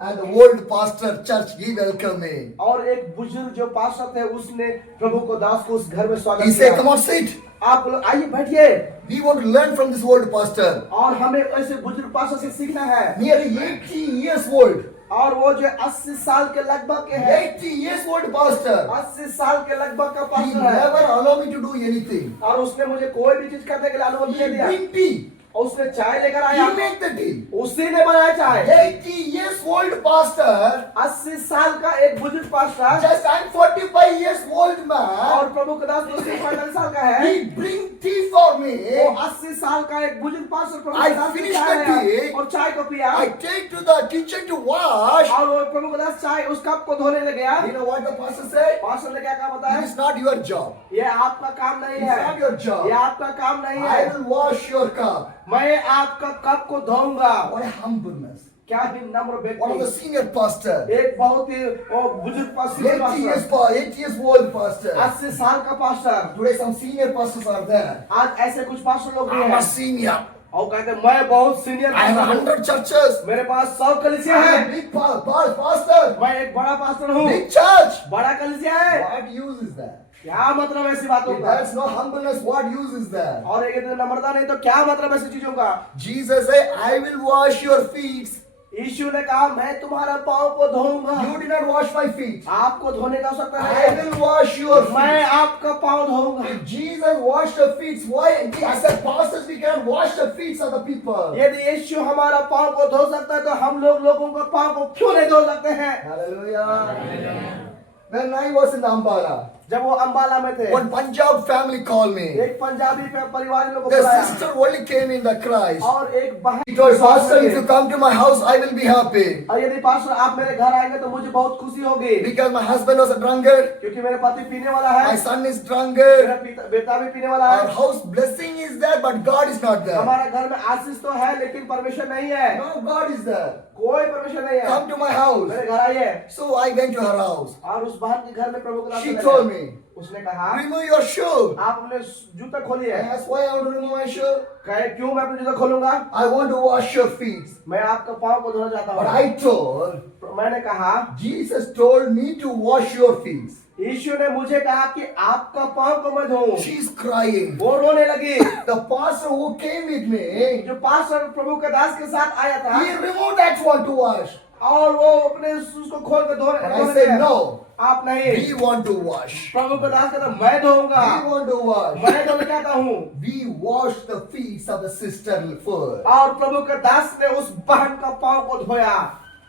And the old pastor church, he welcomed me. और एक बुजुर्ग जो पास्टर थे उसने प्रभु को दास को उस घर में स्वागत He said, किया। come on, sit. आप लोग आइए बैठिए। We want to learn from this old pastor. और हमें ऐसे बुजुर्ग पास्टर से सीखना है। Nearly 80 years old. और वो जो 80 साल के लगभग के है, 80 years old pastor. 80 साल के लगभग का He पास्टर है, never allowed me to do anything. और उसने मुझे कोई भी चीज करने के लिए अनुमति He नहीं दिया। bring tea. और उसने चाय लेकर आया, He make the tea. उसी ने बनाया चाय। 80 years old pastor. 80 साल का एक बुजुर्ग pastor, Just I'm 45 years old man. और प्रभु का दास तो सिर्फ 45 साल का है। He bring tea for me. वो 80 साल का एक बुजुर्ग पास्टर प्रभु I का दास ने finished चाय the लिया tea. और चाय को पिया, I take to the kitchen to wash. और वो प्रभु का दास चाय उस कप को धोने लग गया। You know what the pastor said? Pastor ने क्या कहा पता It है? is not your job. ये आपका काम नहीं It's not है, your job. ये आपका काम नहीं I है, will wash your cup. मैं आपका कप को धोऊंगा। What a humbleness. क्या ही नम्र One of the व्यक्ति, senior pastor. एक बहुत ही वो बुजुर्ग 8 years old pastor. 80 साल का pastor. Today some senior pastors are there. आज ऐसे कुछ पास्टर लोग भी I'm हैं a senior. और कहते हैं, मैं बहुत सीनियर I have पास्टर हूँ, 100 churches. मेरे पास 100 कलीसिया I am है, a big pastor. मैं एक बड़ा पास्टर हूँ, Big church. बड़ा कलीसिया है। What use is that? क्या मतलब ऐसी बातों If का? that's no humbleness, what use is that? और एक नम्रता नहीं तो क्या मतलब ऐसी चीजों का? Jesus said, I will wash your feet. यीशु ने कहा, मैं तुम्हारा पाँव को धोऊंगा। You did not wash my feet. आपको धोने का आवश्यकता नहीं I है, will wash your मैं feet. आपका पाँव धोऊंगा। If Jesus washed the feet, why as a pastors we cannot wash the feet of the people? यदि यीशु हमारा पाँव को धो सकता है तो हम लोगों का पाँव को क्यों नहीं धो सकते हैं? Hallelujah. When I was in Ambala, जब वो अंबाला में थे, one Punjab family called me. एक पंजाबी परिवार लोगों को The बुलाया sister only came in the Christ. और एक बहन He told Pastor, if you come to my house, I will be happy. और यदि पास्टर आप मेरे घर आएंगे तो मुझे बहुत खुशी होगी, Because my husband was a drunkard, क्योंकि मेरे पति पीने वाला my है, son is drunkard. मेरा बेटा भी पीने वाला Our है। house blessing is there, but God is not there. हमारे घर में आशीष तो है लेकिन परमेश्वर नहीं है, No, God is there. कोई परमेश्वर नहीं है। Come to my house. मेरे घर आइए। So I went to her house. और उस बहन के घर में प्रभु का नाम She लेने told गए। me, उसने कहा, remove your shoe. आप अपने जूता खोलिए। I asked why I want to remove my shoe. कहे, क्यों मैं अपने जूता खोलूंगा? I want to wash your feet. मैं आपका पाँव को धोना चाहता But हूँ। I told, मैंने कहा, Jesus told me to wash your feet. यीशु ने मुझे कहा कि आपका पाँव को मैं धोऊं। She's crying. वो रोने लगी। The pastor who came with me, जो पास्टर प्रभु के दास के साथ आया था, he removed that one to wash. और वो अपने उसको खोल कर But I धोने said, गया। no, आप नहीं। we want to wash. प्रभु के दास कहता, मैं धोऊंगा। We want to wash. मैं धोना चाहता हूँ। We wash the feet of the sister first. और प्रभु के दास ने उस बहन का पाँव को धोया।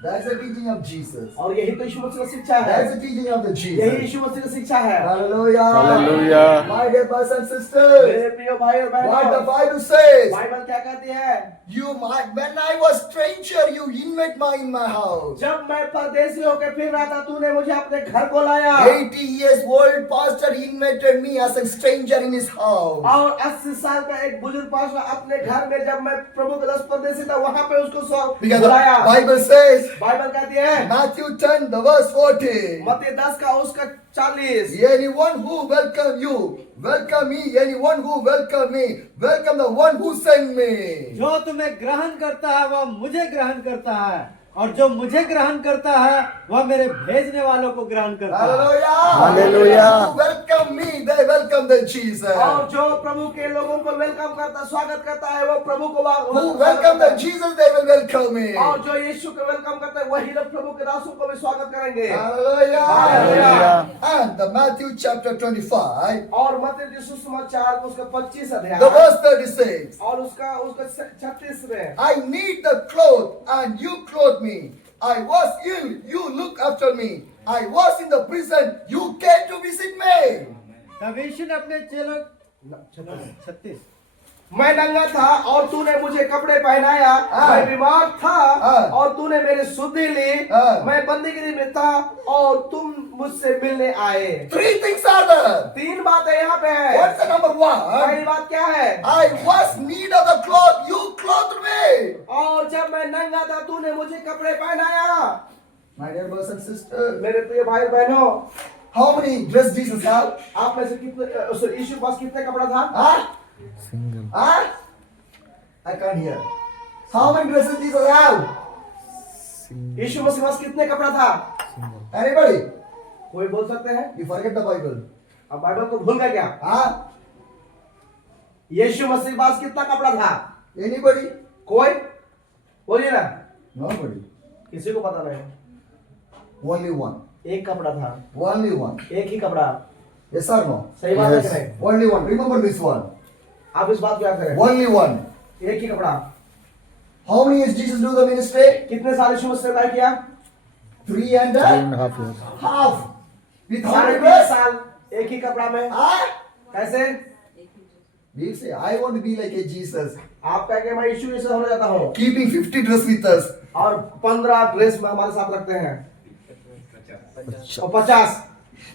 That's the teaching of Jesus. और यही तो यीशु मसीह की शिक्षा है। That's the teaching of the यही Jesus. यीशु मसीह की शिक्षा है। Hallelujah. Hallelujah. My dear brothers and sisters, मेरे प्रिय भाई और what the बहनों, Bible says, बाइबल क्या कहती है? when I was stranger, you invite me in my house. जब मैं परदेसी होकर फिर रहा था, तूने मुझे अपने घर को लाया। 80 years old pastor invited me as a stranger in his house. और 80 साल का एक बुजुर्ग पास्टर अपने घर में, जब मैं प्रभु के दास परदेसी था, वहां पे उसको Because the बुलाया। Bible says, बाइबल कहती है, Matthew 10, the verse 40. मत्ती 10 का उसका 40, Anyone who welcome you, welcome me. Anyone who welcome me, welcome the one who sent me. जो तुम्हें ग्रहण करता है वह मुझे ग्रहण करता है, और जो मुझे ग्रहण करता है वह मेरे भेजने वालों को ग्रहण करता है। Hallelujah. Hallelujah. Who welcome me, they welcome the Jesus. और जो प्रभु के लोगों को वेलकम करता, स्वागत करता है, वो प्रभु को Who welcome the Jesus, they will welcome me. और जो यीशु को वेलकम करता है, वही लोग प्रभु के दासों को भी स्वागत करेंगे। Hallelujah. Hallelujah. And the Matthew chapter 25, और मत्ती यीशु समाचार को उसका 25 अध्याय the verse 36. और उसका 36 में, I need the cloth and you clothe me. I was ill, you look after me. I was in the prison, you came to visit me. तब यीशु ने अपने चेलों 36 मैं नंगा था और तूने मुझे कपड़े पहनाया, मैं बीमार था और तूने मेरी सुधि ली, मैं बंदीगिरी में था और तुम मुझसे मिलने आए। 3 things are there. 3 बातें यहाँ पे है। What's the number 1? पहली बात क्या है? I was need of the cloth, you clothed me. और जब मैं नंगा था, तूने मुझे कपड़े पहनाया। My dear brothers and sisters, मेरे प्रिय भाई बहनों, how many dress Jesus have? आप में से कितने, यीशु के पास कितने कपड़ा था? Huh? Huh? I can't hear. How many dresses Jesus have? यीशु मसीह के पास कितने कपड़ा था? Anybody? कोई बोल सकते हैं? You forget the Bible. अब बाइबल को भूल गए क्या? Huh? यीशु मसीह के पास कितना कपड़ा था? Anybody? कोई बोलिए ना। Nobody. किसी को पता नहीं। Only one. एक कपड़ा था, Only one. एक ही कपड़ा। Yes or no? सही बात है कि Yes. नहीं? Only one. Remember this one. आप इस बात को याद करें। Only one. एक ही कपड़ा। How many years Jesus do the ministry? कितने साल यीशु मसीह ने किया? 3.5 years. half. With how साढ़े many 3 dress? साल एक ही कपड़ा में। Huh? कैसे? We say, I want to be like a Jesus. आप कह के मैं यीशु जैसा होना चाहता हूँ। Keeping 50 dress with us. और 15 ड्रेस में हमारे साथ रखते हैं। और 50।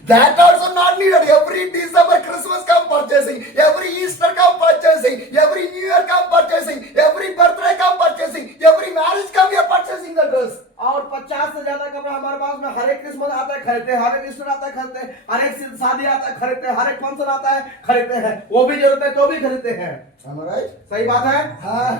That also not needed. Every December, Christmas come purchasing. Every Easter come purchasing. Every New Year come purchasing. Every birthday come purchasing. Every marriage come we are purchasing the dress. और 50 से ज्यादा कपड़ा हमारे पास में हर एक क्रिसमस आता है खरीदते हैं, हर एक ईस्टर आता है खरीदते हैं, हर एक शादी आता है खरीदते हैं, हर एक फंक्शन आता है खरीदते हैं, वो भी जरूरत है तो भी खरीदते हैं। Am I right? सही बात है? Huh?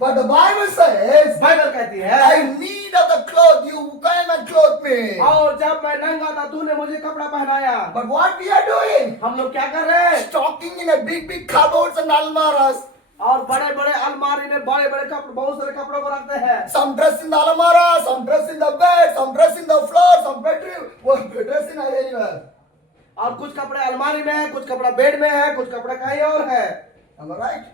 But the Bible says, Bible कहती है I need of the cloth, you came and clothed me. और जब मैं नंगा था तूने मुझे कपड़ा पहनाया। But what we are doing? हम लोग क्या कर रहे हैं? Stocking in a big cupboards and almaras. और बड़े बड़े अलमारी में बड़े बड़े कपड़े, बहुत सारे कपड़ों को रखते हैं। Some dress in the almara, some dress in the bed, some dress in the floor, some dress in anywhere. और कुछ कपड़े अलमारी में है, कुछ कपड़ा बेड में है, कुछ कपड़ा कहीं और है। Am I right?